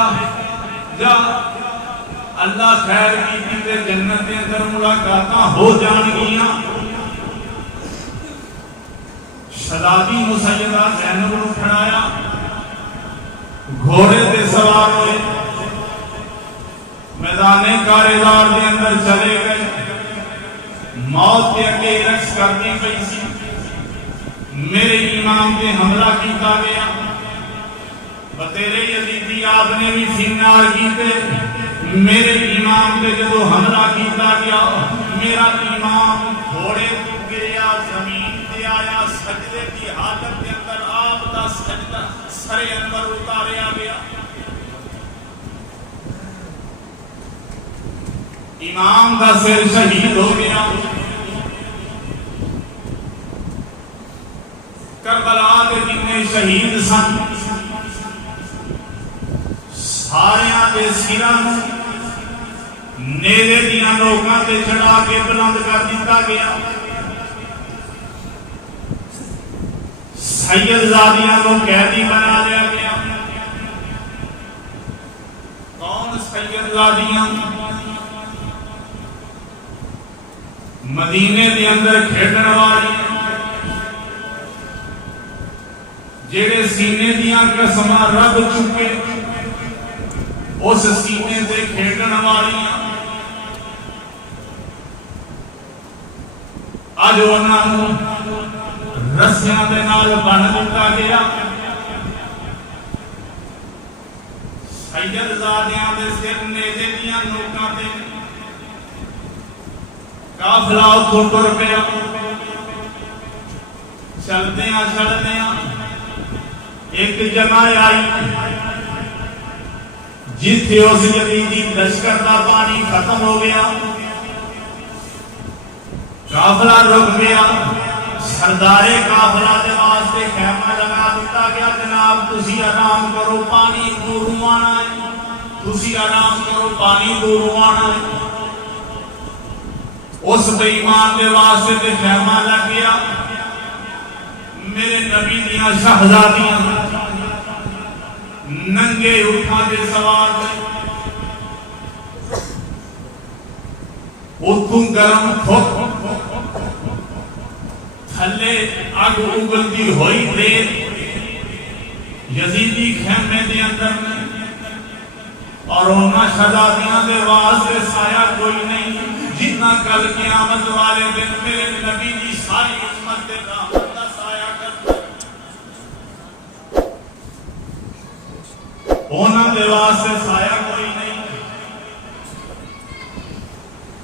جا اللہ خیر کی تے جنت دے اندر ملاقاتاں ہو جان گیاں شہزادی مسیدہ زینب نو کھڑایا گھوڑے تے سوار ہوئے میدان کارزار دے اندر چلے گئے موت کے اگے رقص کرنی پئی سی میرے امام کے حملہ کیتا گیا بتیرے یزیدی آپ نے بھی سینار کیتے میرے امام کے جدو حملہ کیتا گیا میرا امام گھوڑے کو گریا زمین تے آیا سجدے کی حالت کے اندر آپ دا سجدہ سر انور اتاریا گیا امام دا سر شہید ہو گیا کربلا کے جتنے شہید سن ساریاں دے سراں نیزے دیاں نوکاں تے چڑھا کے بلند کر دتا گیا سید زادیاں کو قیدی بنا لیا گیا کون سید زادیاں مدینے دے اندر کھیڈن والی جڑے سینے دیاں قسماں رب چکے اس سینے سے کھیڈن والیاں اج انہاں نوں رسیاں دے نال بن دتا گیا سید زادیاں دے سر نیزے دیاں نوکاں تے قافلہ اتھوں ٹر پیا چلدیاں چلدیاں ایک جگہ آئی جتھے اس یزیدی لشکر کا پانی ختم ہو گیا قافلہ رک گیا سردار قافلہ دے واسطے خیمہ لگا دیتا گیا جناب تسی آرام کرو پانی دوروں آنا ہے تسی آرام کرو پانی دوروں آنا ہے اس بے ایمان دے واسطے تے خیمہ لگ گیا میرے نبی دیاں شہزادیاں ننگے اٹھا دے سوار دے اتھوں گرم تھوک تھلے اگ اگلتی ہوئی دیر یزیدی خیمے دے اندر میں اور انہاں شہزادیاں دے واسطے سایہ کوئی نہیں جتنا کل قیامت والے دن میرے نبی دی ساری امت دے رحمت دا سایہ کر انہاں دے واسطے سایہ کوئی نہیں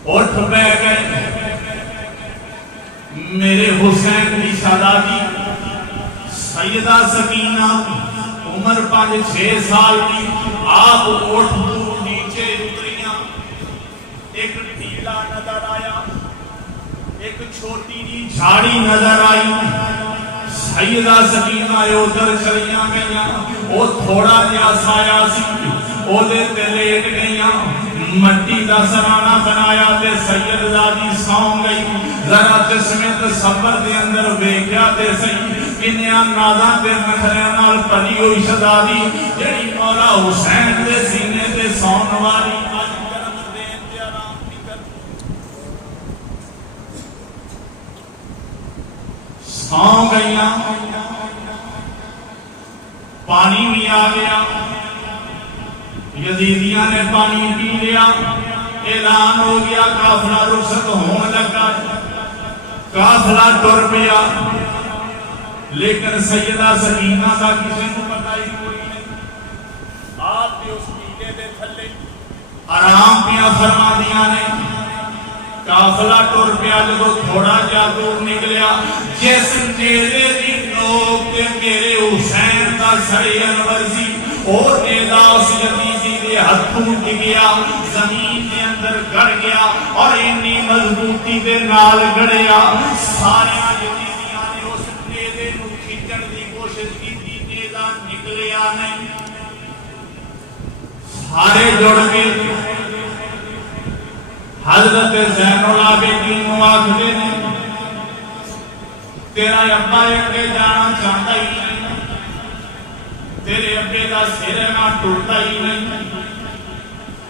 اٹھ بیٹھ گئے میرے حسین کی شہزادی سیدہ سکینہ عمر 5-6 سال کی آپ اٹھ دور نیچے اتریاں ایک ٹھیلا نظر آیا ایک چھوٹی جی جھاڑی نظر آئی سیدہ سکینہ ادھر چلیاں گئیاں وہ تھوڑا جہا سایہ سی وہ دے تے لیٹ گئیاں مٹی دا سرانہ بنایا تے سید زادی سون گئی ذرا جسمت صبر دے اندر ویکھیا تے سہی کنیاں نازاں تے نخریاں نال بھری ہوئی شہزادی جڑی مولا حسین دے سینے تے سون والی اج کرم دین تے آرام نہیں کرتی سو گئیاں پانی بھی آ گیا یزیدیاں نے پانی پی لیا اعلان ہو گیا قافلہ رخصت ہونے لگا قافلہ ٹر پیا لیکن سیدہ سکینہ دا کسی کو پتہ ہی کوئی نہیں آپ بھی اس ٹیلے دے تھلے آرام پیا فرما دیا نے قافلہ ٹر پیا جب تھوڑا جا دور نکلیا جس نیزے دی نوک تے میرے حسین دا سر انور سی اور نیزہ اس یزیدی دے ہتھوں ڈگیا زمین کے اندر گڑ گیا اور انی مضبوطی دے نال گڑیا سارے یزیدیاں نے اس نیزے نو کھچن دی کوشش کی نیزہ نکلیا نہیں سارے جڑ کے حضرت زین العابدین نو آکھدے نے تیرا ابا اگے جانا چاہتا ہی نہیں، تیرے ابے کا سر نہ ٹوٹتا ہی نہیں۔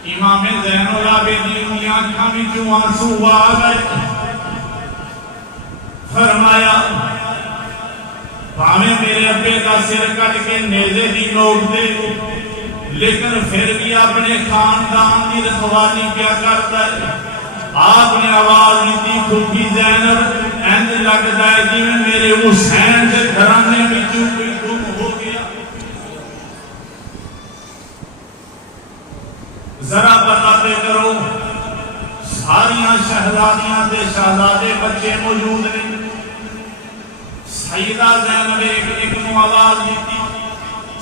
امام زین العابدین کی آنکھاں وچوں آنسو آ گئے، فرمایا بھاویں میرے ابے کا سر کٹ کے نیزے دی نوک دے، لیکن پھر بھی اپنے خاندان کی رکھوالی کیا کرتا ہے۔ آپ نے آواز دیتی، پھوپھی زینب انج لگتا ہے جی میرے حسین کے گھرانے وچوں کوئی گم ہو گیا۔ ذرا پتہ تے کرو، ساریاں شہزادیاں تے شہزادے بچے موجود نے۔ سیدہ زینب ایک نو آواز دیتی،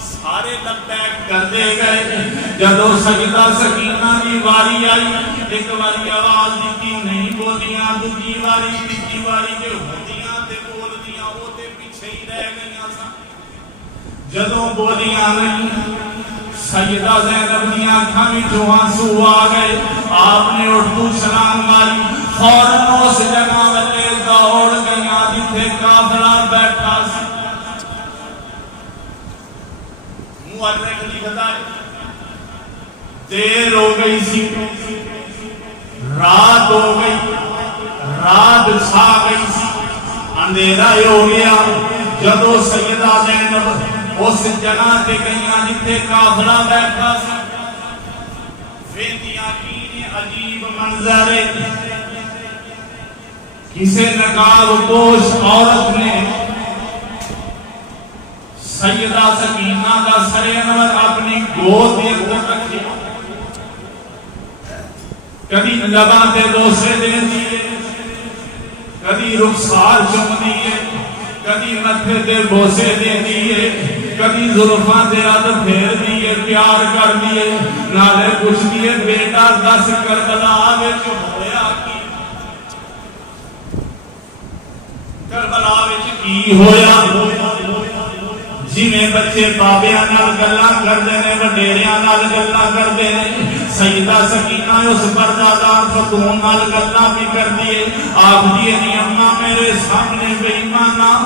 سارے لبیک کردے گئے۔ جدو سیدہ سکینہ کی واری آئی، ایک واری آواز دیتی نہیں بولیاں، دوجی واری تیجی واری جو ہوندیاں تے بولدیاں وہ تے پیچھے ہی رہ گئیاں سن۔ جدو بولیاں نہیں، سیدہ زینب دی آنکھاں وچوں آنسو آ گئے۔ آپ نے اٹھ سلام ماری، فوراً اس جگہ والے دوڑ گئیاں جتھے قافلہ بیٹھا سی۔ مورخ لکھتا ہے دیر ہو گئی سی، رات ہو گئی، رات چھا گئی سی، اندھیرا ہو گیا۔ جدو سیدہ زینب اس جگہ تے گئیاں جتھے قافلہ بیٹھا سی، ویندیاں کی عجیب منظر ہے۔ کسی نقاب پوش عورت نے سیدہ سکینہ کا سر انور اپنی گود میں رکھا، کبھی لباں تے بوسے دے دیے، کبھی رخسار چوم دیے، کبھی متھے تے بوسے دے دیے، کبھی زلفاں تے ہاتھ پھیر دیے، پیار کر دیے۔ نالے پوچھ دیے بیٹا دس کربلا وچ ہویا کی، کربلا وچ کی ہویا؟ جویں بچے بابیاں نال گلاں کردے نے، وڈیریاں نال گلاں کردے نے، سیدہ سکینہ اس پردادار خاتون نال گلاں بھی کردی ہے۔ آکھدی ہے اماں میرے سامنے بے ایماناں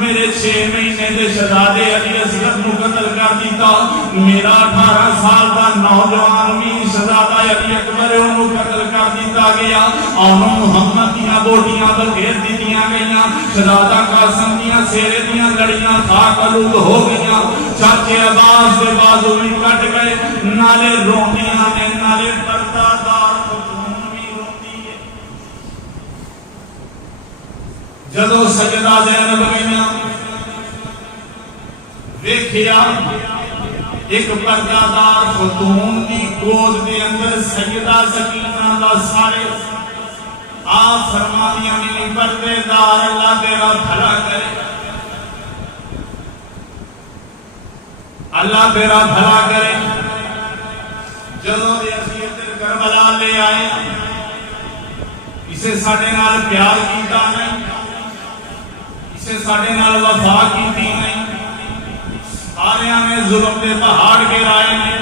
میرے 6 مہینے دے شہزادے علی اصغر نو قتل کر دیتا، میرا 18 سال دا نوجوان بھی شہزادہ علی اکبر نو قتل کر دیتا گیا، اور محمد دیاں بوٹیاں بکھیر دیتیاں گئیاں، شہزادہ قاسم دیاں سیرے دیاں لڑیاں خاک آلود ہو گئیاں، چاچے عباس دے بازو بھی کٹ گئے۔ نالے روندیاں نے، نالے پردادار خاتون بھی روندی ہے۔ جدو سیدہ زینب گئیاں، ویکھیا ایک پردادار خاتون دی گود دے اندر سیدہ سکینہ دا سارے۔ آپ فرماندیاں میری پردےدار اللہ تیرا بھلا کرے، اللہ تیرا بھلا کرے۔ جدوں دے اسی ادھر کربلا لے آئے، اسے ساڈے نال پیار کیتا نہیں، اسے ساڈے نال وفا کیتی نہیں، ساریاں نے ظلم دے پہاڑ گرائے نے۔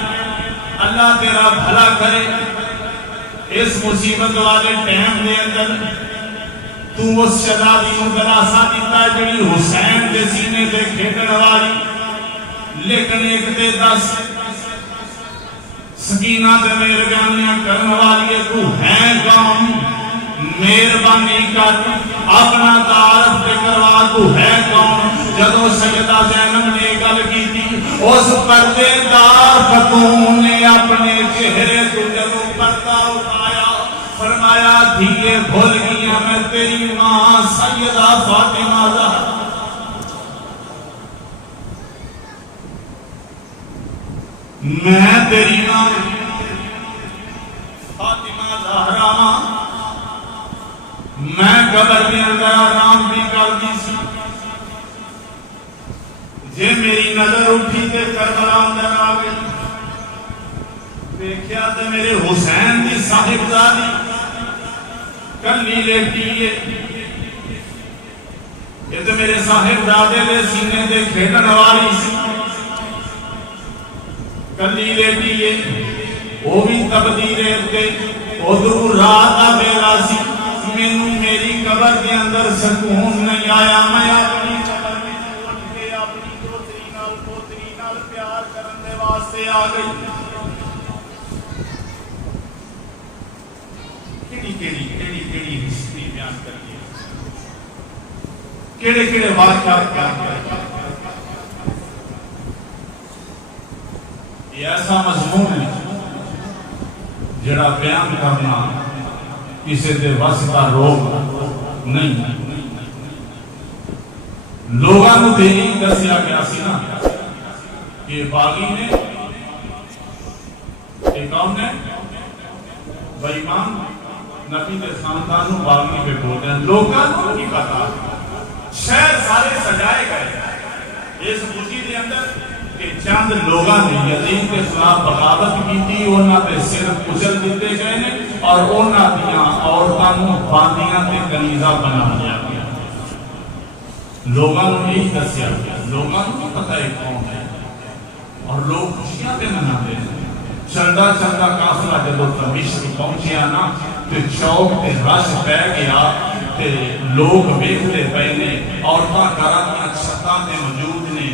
اللہ تیرا بھلا کرے، اس مصیبت والے ٹائم دے اندر تو اس شہزادی نو دلاسا دیتا ہے جڑی حسین دے سینے تے کھیڈن والی، لیکن ایک تے دس سکینہ تے مہربانیاں کرن والی تو ہے کون؟ مہربانی کر اپنا تعارف تے کروا، تو ہے کون؟ جدو سیدہ زینب نے گل کیتی، اس پردے دار خاتون نے اپنے چہرے تو جدو پردہ اٹھایا، فرمایا دھیے بھول گیا میں تیری ماں سیدہ فاطمہ زہرا، میں تیری ماں فاطمہ زہرا ماں، میں قبر میں اندر آرام بھی کر دی سی، جے میری نظر اٹھی تے کربلا اندر آ گئی، دیکھیا تے میرے حسین دی صاحبزادی کلی لیٹی ہے، یہ تے میرے صاحبزادے دے سینے دے کھیڈن والی سی، کلی لیٹی ہے، وہ بھی تبدیل تے ادھر رات دا ویلا سی، مینوں میری قبر کے اندر سکون نہیں آیا، میں اپنی قبر میں اٹھ کے اپنی دوتری نال پوتری نال پیار کرن دے واسطے آ گئی۔ کیڑی ہسٹری بیان کریے، کیڑے واقعات بیان کریے۔ یہ ایسا مضمون ہے جڑا بیان کرنا کسی دے وس دا روگ نہیں۔ لوگاں نوں تے نہیں دسیا گیا سی نا کہ باغی نے کون ہے بے ایمان نبی کے خاندان نوں باغی پہ بولتے ہیں، لوگاں نوں نہیں پتا، شہر سارے سجائے گئے اس خوشی دے اندر کہ چند لوگاں نے یزید کے خلاف بغاوت کی تھی، انہاں دے سر کچل دیتے گئے نے اور انہاں دیاں عورتاں نوں باندیاں تے کنیزہ بنا دیا گیا۔ لوگاں نوں نہیں دسیا گیا، لوگاں نوں نہیں پتہ ہے کون ہے، اور لوگ خوشیاں تے مناتے ہیں۔ چندہ قافلہ جدو دمشق پہنچیا نا تے چوک تے رش پہ گیا تے لوگ ویکھتے پے نے، عورتاں گھراں دیاں چھتاں تے موجود نے،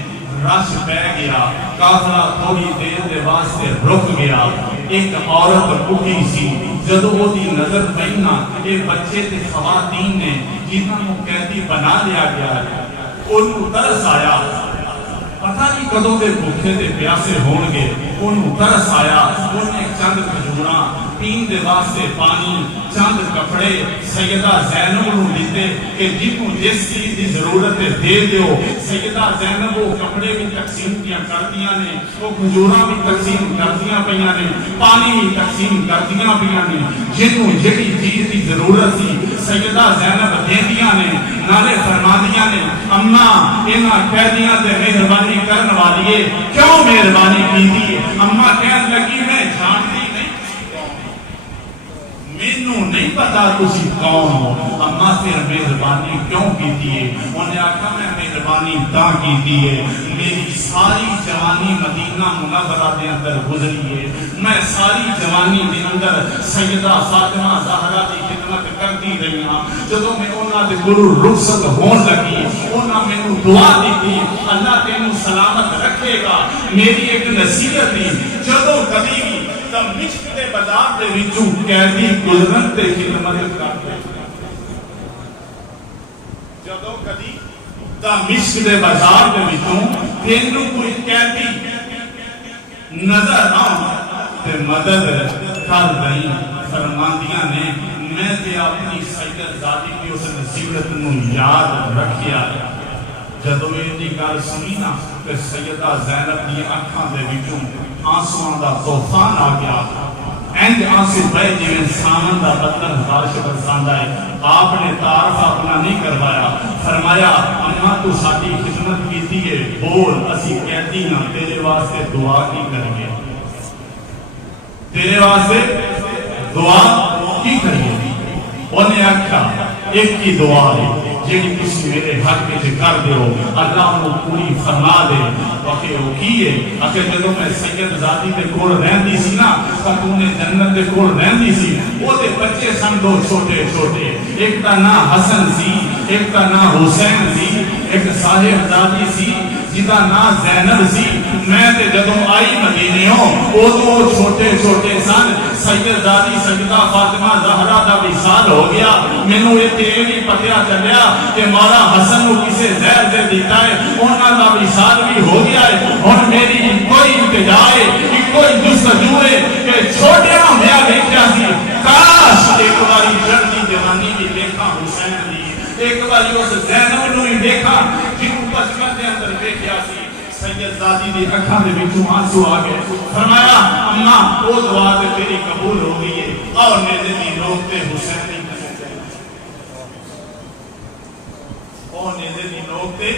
رش پہ گیا، قافلہ تھوڑی دیر دے واسطے رک گیا۔ ایک عورت اٹھی سی، جدو وہ دی نظر پئی نا یہ بچے تے خواتین نے جنہاں نوں قیدی بنا لیا گیا ہے، انہوں ترس آیا، پتہ نہیں کدوں دے بھوکے تے پیاسے ہون گے، انہوں ترس آیا، انہیں چند کھجوراں پین دے واسطے پانی چند کپڑے سیدہ زینب نوں دیتے کہ جنہوں جس چیز دی ضرورت دے دیو۔ سیدہ زینب وہ کپڑے بھی تقسیم کیا کردیاں نے، وہ کھجوراں بھی تقسیم کردیاں پیاں نے، پانی بھی تقسیم کردیاں پیاں نے، جنہوں جڑی چیز دی ضرورت سی سیدہ زینب دیندیاں نے، نالے فرماندیاں نے اماں انہاں قیدیاں تے مہربانی کرن والیے کیوں مہربانی کیتی ہے؟ اماں کہن لگی میں جانتی نہیں، مینوں نہیں پتا تسی کون ہو، اماں پھر مہربانی کیوں کیتی ہے؟ انہیں آکھا میں مہربانی تاں کیتی ہے، میری ساری جوانی مدینہ منورہ دے اندر گزری ہے، میں ساری جوانی دے اندر سیدہ فاطمہ زہرا دی خدمت کرتی رہی ہاں۔ جدوں میں انہاں دے گرو رخصت ہون لگی، انہاں مینوں دعا دیتی اللہ تینوں سلامت رکھے گا۔ میری ایک نصیحت تھی جدوں کبھی بھی دمشق دے بازار دے وچوں قیدی گزرن تے خدمت کرتے، جدوں کبھی دمشق دے بازار دے وچوں تینوں کوئی قیدی نظر آؤ تے مدد کر دیں۔ فرماندیاں نے میں تے اپنی سید زادی کی اس نصیحت نوں یاد رکھیا۔ جدوں یہ گل سنی نا تے سیدہ زینب دی اکھاں دے وچوں آنسواں دا طوفان آ گیا، اینج آنسو بہے جویں سامن دا بدن بارش برساندا ہے۔ آپ نے تعارف اپنا نہیں کروایا، فرمایا اماں تو ساڈی خدمت کیتی ہے، بول اسی قیدی ہاں تیرے واسطے دعا کی کریے، تیرے واسطے دعا کی کریے؟ انہیں آکھا ایک کی دعا ہے جیڑی کسی میرے حق میں کر دیو اللہ انہوں پوری فرما دے۔ وقت وہ کیے اکھے جدوں میں سید زادی دے کول رہندی سی نا خاتون جنت دے کول رہندی سی، وہ دے بچے سن دو چھوٹے چھوٹے، ایک دا نام حسن سی، ایک دا نام حسین سی، ایک صاحب زادی سی جدا نام زینب سی۔ میں تے جدوں آئی مدینیوں وہ چھوٹے چھوٹے سن، سید زادی سیدہ فاطمہ زہرا دا وصال ہو گیا۔ مینوں یہ نہیں پتہ چلیا کہ مولا حسن کو کسے زہر دے دیتا ہے، انہاں دا وصال بھی ہو گیا ہے۔ ہن میری کوئی التجا ہے، کوئی جستجو ہے کہ چھوٹیاں ہویا دیکھیا سی، کاش ایک باری جلدی جوانی بھی دیکھا حسین دی، ایک باری اس زینب نوں ہی دیکھا جنوں بچپن دے اندر دیکھیا سی۔ سید زادی دی اکھاں دے وچوں آنسو آ گئے، فرمایا اماں وہ دعا تے تیری قبول ہو گئی ہے، اور نیزے دی نوک تے حسین دی نیزے دی نوک تے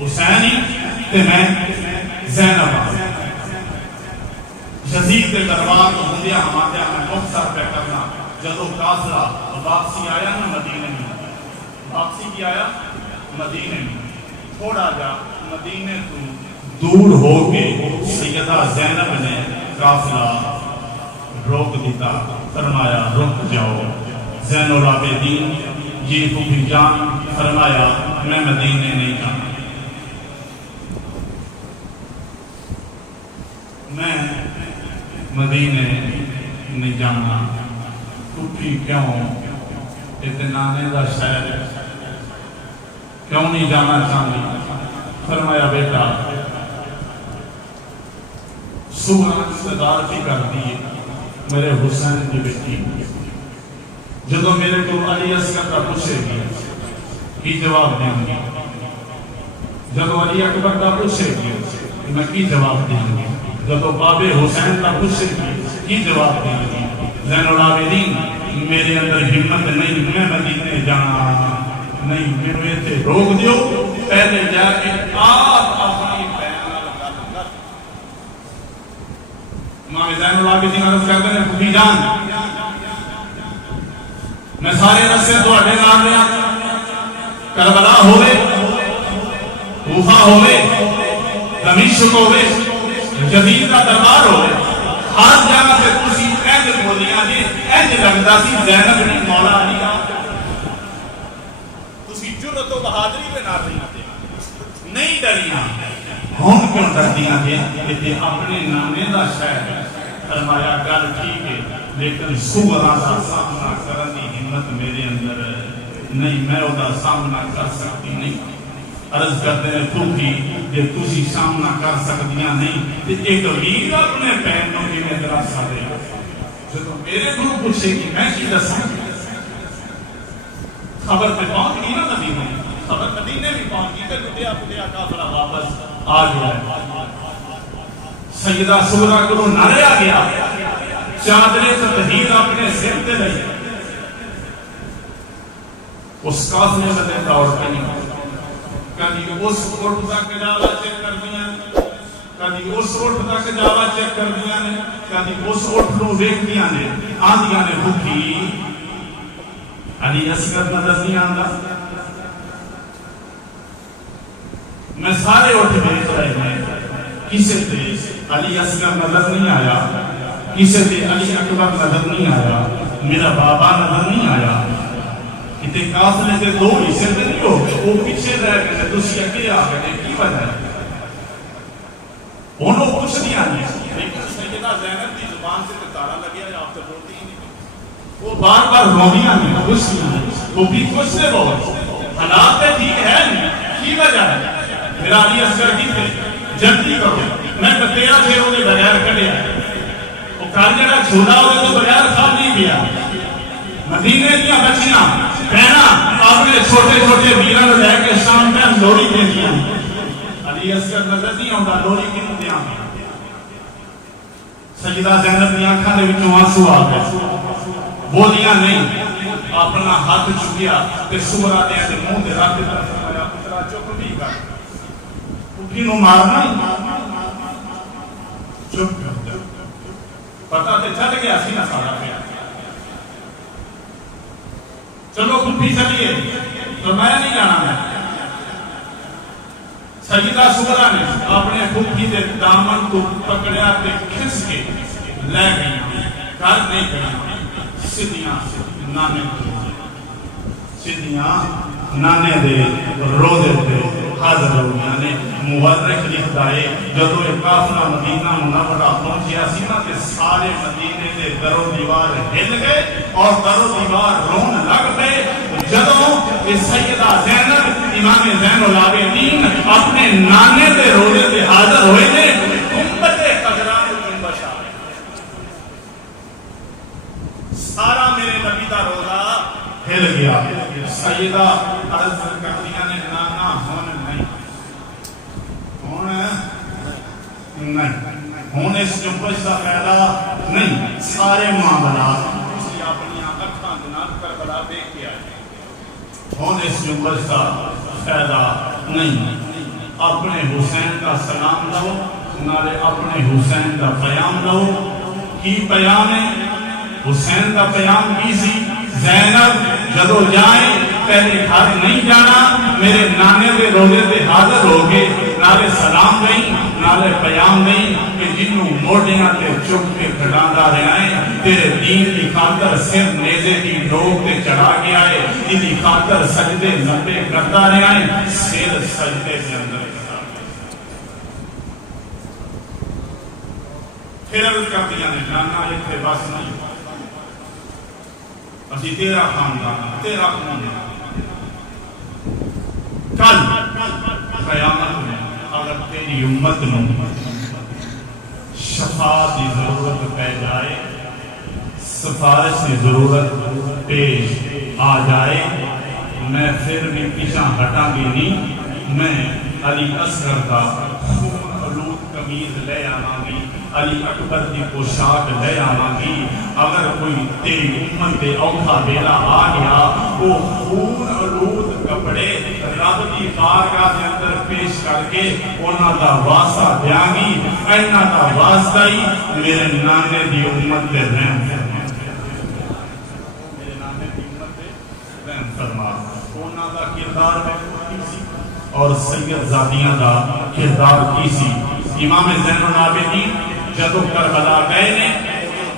حسینی تے میں زینب یزید کے دربار کو ہندیا ہمارے میں مختصر پہ کرنا۔ جدو قافلہ واپسی آیا نا مدینے میں، واپسی کی آیا مدینے میں، تھوڑا جا مدینے تو دور ہو کے سیدہ زینب نے قافلہ روک دیتا، فرمایا رک جاؤ، زین العابدین جی پھوپھی جان فرمایا میں مدینے نہیں جانا، میں مدینے نہیں جانا۔ پھوپھی کیوں؟ نانے دا شہر ہے، کیوں نہیں جانا چاہتی؟ فرمایا بیٹا سورہ صدار کی کرتی ہے میرے حسین کی بیٹی، جدو میرے کو علی اصغر کا پوچھے گی کی جواب دیں گی، جدو علی اکبر کا پوچھے گی میں کی جواب دیں گی، جدو باب حسین کا پوچھے گی کی جواب دیں گی۔ زین العابدین میرے اندر ہمت نہیں، میں مدینے جانا نہیں، میرے تھے روک دیو، پہلے جا کے آپ اپنی امام زین العابدین عرض کرتے ہیں پھوپھی جان میں سارے رسے تواڈے نال رہا، کربلا ہوے، کوفہ ہوے، دمشق ہوے، یزید کا دربار ہوے، ہر جگہ تے تسی اینج بولیاں جی اینج لگدا سی زینب نے مولا علی کا تسی جرأت و بہادری دے نال نہیں ڈریاں، ہن کیوں ڈردیاں جی؟ کہ اپنے نانے دا شہر فرمایا گل ٹھیک ہے لیکن سورا دا سامنا کرن دی ہمت میرے اندر نہیں، میں او دا سامنا کر سکتی نہیں۔ عرض کرتے ہیں پھوپھی جے تسی سامنا کر سکدیاں نہیں تے ایک ویر اپنے پہنوں کی میں دراصا دے جدو میرے کو پوچھے کہ میں کی دساں، خبر پہ پہنچ گئی نا مدینے، خبر مدینے بھی پہنچ گئی تے لٹیا پٹیا کافلا واپس آ گیا۔ سیدہ سغرا کو نہ رہا گیا، چادرے تطہیر اپنے سر تے لئی، اس قافلے میں دوڑ پئی، کدی اس اٹھ تک جاوا چیک کر دیا، کدی اس اٹھ تک جاوا چیک کر دیا نے، کدی اس اٹھ نو ویکھ دیا نے، آندیاں نے بھوکی علی اصغر نظر نہیں آندا، میں سارے اٹھ ویکھ رہے ہیں، کسے تے علی اصغر نظر نہیں آیا، کسے تے علی اکبر نظر نہیں آیا، میرا بابا نظر نہیں آیا، کتے قافلے کے دو حصے تے نہیں ہو گئے، وہ پیچھے رہ گئے، تسی اگے آ گئے، کی وجہ ہے؟ انہوں پوچھ دیا نہیں، لیکن سیدہ زینب کی زبان سے تارا لگیا یا آپ تو بولتی ہی نہیں، وہ بار بار رویاں نہیں، خوش نہیں، وہ بھی خوش سے بہت حالات تے ٹھیک ہے نہیں، کی وجہ ہے؟ میرا علی اصغر کی تھے جلدی کرو، میں بتیرہ شیروں کے بغیر کڑے آئے، وہ کار جڑا چھوڑا ہوئے تو بغیر کھا نہیں گیا، مدینے دیا بچیاں بہنا اپنے چھوٹے چھوٹے ویران لے کے شام میں لوری دے دیا، علی اصغر نظر نہیں آتا لوری کیوں دیا؟ سیدہ زینب کی آنکھاں دے وچوں آنسو آ گئے، بولیاں نہیں، اپنا ہاتھ چکیا تے سغرا دے دے منہ دے رکھ دے فرمایا پترا چپ نہیں کر، اٹھی نو مارنا چپ کر، پتہ تے چل گیا سی نہ سارا پیا، چلو پھوپھی چلیے، تو میں نہیں جانا ہے۔ سیدہ سغرا نے اپنے پھوپھی دے دامن کو پکڑیا تے کھس کے لے گئی، گھر نہیں گئی، سیدیاں نانے سیدیاں نانے دے روزے تے حاضر ہو گیا نے۔ مورخ لکھتا ہے جدو ایک قافلہ مدینہ منورہ پہنچیا سی نا تے سارے مدینے دے در و دیوار ہل گئے اور در و دیوار رون لگ پئے، جدو سیدہ زینب امام زین العابدین اپنے نانے دے روزے تے حاضر ہوئے نے، گنبد خضرا نو جنبش آ گئی، سارا میرے نبی دا روزہ ہل گیا۔ سیدہ عرض کردیاں نے نانا ہون نہیں، ہون نہیں، ہون اس جنبش دا فائدہ نہیں، سارے معاملات اسی اپنی اکھاں دے نال کربلا دیکھ کے آئے، ہون اس جنبش دا فائدہ نہیں۔ اپنے حسین کا سلام لو، نالے اپنے حسین کا پیام لو، کی پیام ہے؟ حسین کا پیام کی سی؟ زینب جدو جائیں پہلے گھر نہیں جانا، میرے نانے دے روزے تے حاضر ہو گئے، نالے سلام نہیں، نالے پیام نہیں، کہ جنوں موڈیاں تے چک کے کھڑاندا رہا ہے تیرے دین کی خاطر سر نیزے کی ڈوک تے چڑھا گیا ہے جی خاطر سجدے لبے کرتا رہا ہے سر سجدے کے اندر پھر عرض کر دیا نے نانا اتنے بس نہیں اسی تیرا خاندان تیرا خاندان کل قیامت میں اگر تیری امت میں شفاعت کی ضرورت پہ جائے سفارش کی ضرورت پیش آ جائے میں پھر بھی پیچھا ہٹا گی نہیں میں علی اصغر کا خون آلود قمیض لے آواں گی علی اکبر کی پوشاک لے آواں گی اگر کوئی تیری امت دے اوکھا ویلا آ گیا وہ خون آلود کپڑے رب کی بارگاہ کے اندر پیش کر کے انہاں دا واسطہ دیاں گی انہاں دا واسطہ ہی میرے نانے دی امت دے رحم فرما میرے نانے دی امت دے رحم فرما انہاں دا کردار میں سی اور سید زادیاں دا کردار کی سی امام زین العابدین جدو کربلا گئے نے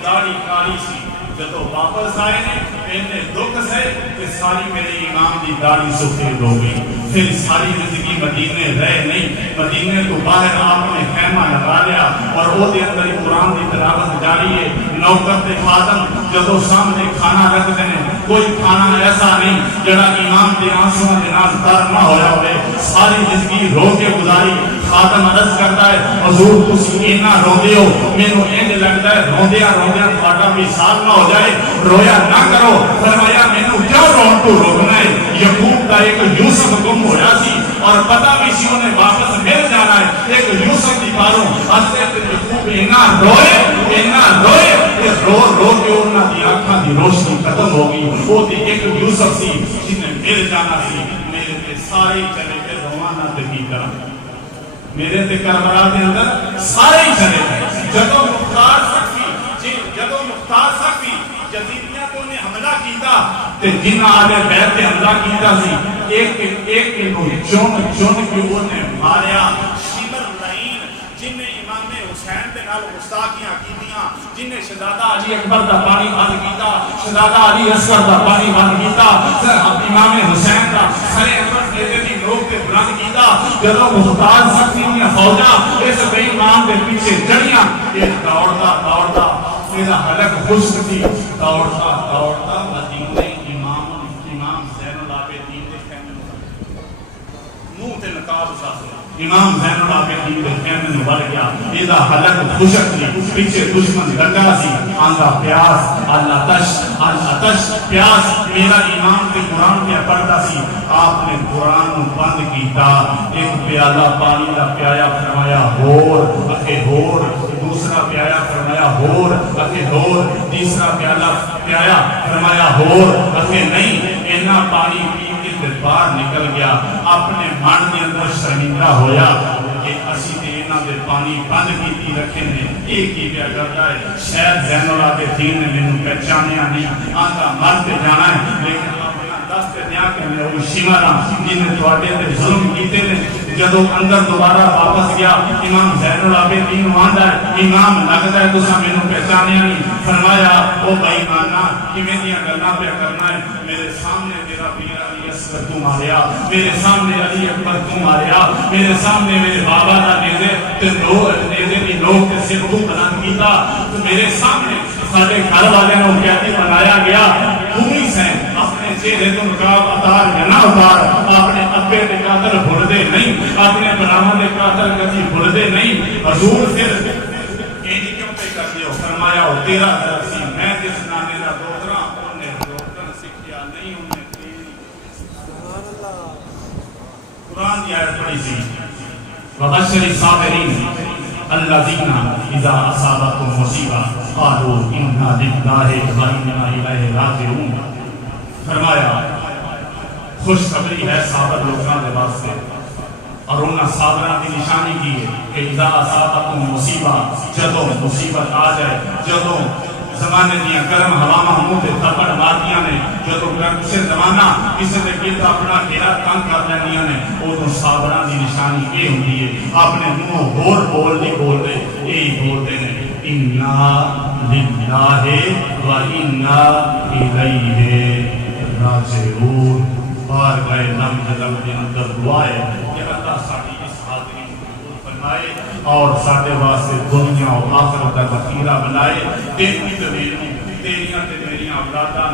داڑھی کالی سی جدو واپس آئے نے انہیں دکھ سے کہ ساری میرے امام دی داڑھی سفید ہو گئی پھر ساری زندگی مدینے رہے نہیں مدینے تو باہر آپ نے خیمہ لگا لیا اور وہ دے اندر قرآن دی تلاوت جاری ہے نوکر تے خادم جدو سامنے کھانا رکھ دینے کوئی کھانا ایسا نہیں جڑا امام دے آنسوں دے نال تر نہ ہویا ہوئے ساری زندگی رو کے گزاری خادم عرض کرتا ہے حضور تسی اینا رو دے ہو مینوں انج لگتا ہے روندیاں تھوڑا بھی سال نہ ہو جائے رویا نہ کرو فرمایا مینوں کیوں رون تو روکنا ہے یعقوب کا ایک یوسف گم ہویا سی اور پتہ بھی سی انہیں واپس مل جانا ہے ایک یوسف دی باروں حضرت یعقوب اینا روئے کہ رو کے انہاں دی آنکھاں دی روشنی ختم ہو گئی وہ تے ایک یوسف سی جنہیں مل جانا سی میرے تے سارے چلے کے روانہ تے کی طرح میرے تے کربلا دے اندر سارے ہی چلے گئے جدو مختار سکتی جزیریاں تو نے حملہ کیتا تے جنہ آلے بیت تے حملہ کیتا سی ایک کو چون کے انہیں ماریا شمر لعین جنہیں امام حسین دے نال گستاخیاں کیتیاں جنہیں شہزادہ علی اکبر دا پانی بند کیتا شہزادہ علی اصغر دا پانی بند کیتا امام حسین دا سر اکبر دیتے دی لوگ تے بلند کیتا جدو مختار سکتی انہیں فوجا اس بے امام دے پیچھے جڑیاں یہ دوڑتا میرا حلق خشک تھی دوڑتا مدینے امام زین العابدین دے خیمے منہ تے نقاب ساتھ امام زین العابدین دے خیمے میں بڑھ گیا میرا حلق خشک تھی پیچھے دشمن لگا سی آنگا پیاس الاتش پیاس میرا امام کے قرآن پہ پڑھتا سی آپ نے قرآن بند کیتا ایک پیالہ پانی کا پیایا فرمایا ہور دوسرا پیایا فرمایا ہور تیسرا پیایا فرمایا ہور نہیں اینا پانی پی کے باہر نکل گیا اپنے من کے اندر شرمندہ ہویا کہ اسی نے اینا دے پانی بند کیتی رکھے نے ایک ہی پیا کرتا ہے شاید زین العابدین نے مینوں پہچانیا نہیں آندا مر تے جانا ہے لیکن دست دیا کہ میں وہ شمرہ جن نے تواڈے تے ظلم کیتے نے جدو اندر دوبارہ واپس گیا امام زین العابدین آندا ہے امام لگتا ہے تساں مینوں پہچانیا نہیں فرمایا او بے ایمانا کیویں دیاں گلاں پہ کرنا ہے میرے سامنے تیرا پیر علی اصغر تو ماریا میرے سامنے علی اکبر تو ماریا میرے سامنے میرے بابا دا نیزے تے نیزے دی لوگ تے سر تو بلند کیتا تو میرے سامنے سارے گھر والے نو قیدی بنایا گیا تم ہی سے اپنے چہرے تو نقاب اتار یا نہ اتار اپنے ابے دے قاتل بھولدے نہیں اپنے براہمن دے قاتل کبھی بھولدے نہیں حضور پھر انج کیوں پہ کر دیو فرمایا او تیرا درسی میں جس نانے دا دوترا انہیں روکن سکھیا نہیں انہیں تیری سبحان اللہ قرآن کی آیت پڑھی سی وبشر الصابرین الذین اذا اصابتهم مصیبہ قالوا انا للہ و انا الیہ راجعون فرمایا خوشخبری ہے صابر لوگوں کے واسطے اور انہاں صابراں کی نشانی کی ہے کہ اذا اصابتهم مصیبہ جدوں مصیبت آ جائے جدوں زمانے دیا گرم ہواواں منہ تے تھپڑ ماردیاں نے جدوں کسے زمانہ کسے دے گرد اپنا گھیرا تنگ کر لیندیاں نے ادوں صابراں دی نشانی یہ ہوندی ہے اپنے منہ ہور بول نہیں بولتے یہی بولتے ہیں انا للہ و انا الیہ راجعون بارگاہ لم جلم کے اندر دعا ہے کہ اللہ ساڈی اس حاضری کو قبول فرمائے اور ساڈے واسطے دنیا اور آخرت کا ذخیرہ بنائے تیری تے میریاں تے میریاں اولاداں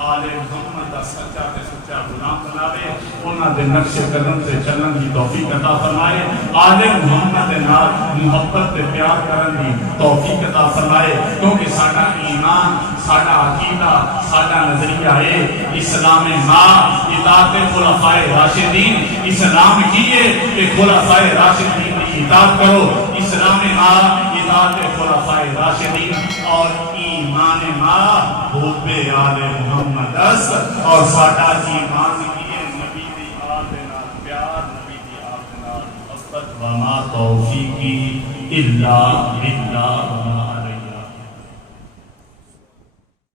آل محمد دا سچا تے سچا غلام بناوے انہاں دے نقش قدم سے چلن کی توفیق عطا فرمائے آل محمد دے نال محبت تے پیار کرن دی توفیق عطا فرمائے کیونکہ ساڈا ایمان ساڈا عقیدہ ساڈا نظریہ ہے اسلام ماں اطاعت خلفائے راشدین اسلام کی ہے کہ خلفائے راشدین کی اطاعت کرو اسلام ماں اطاعت خلفائے راشدین اور ایمان ماں حب آل محمد اور ساڈا ایمان کی ہے نبی دی آل دے نال پیار نبی دی آل دے نال محبت وما توفیقی الا باللہ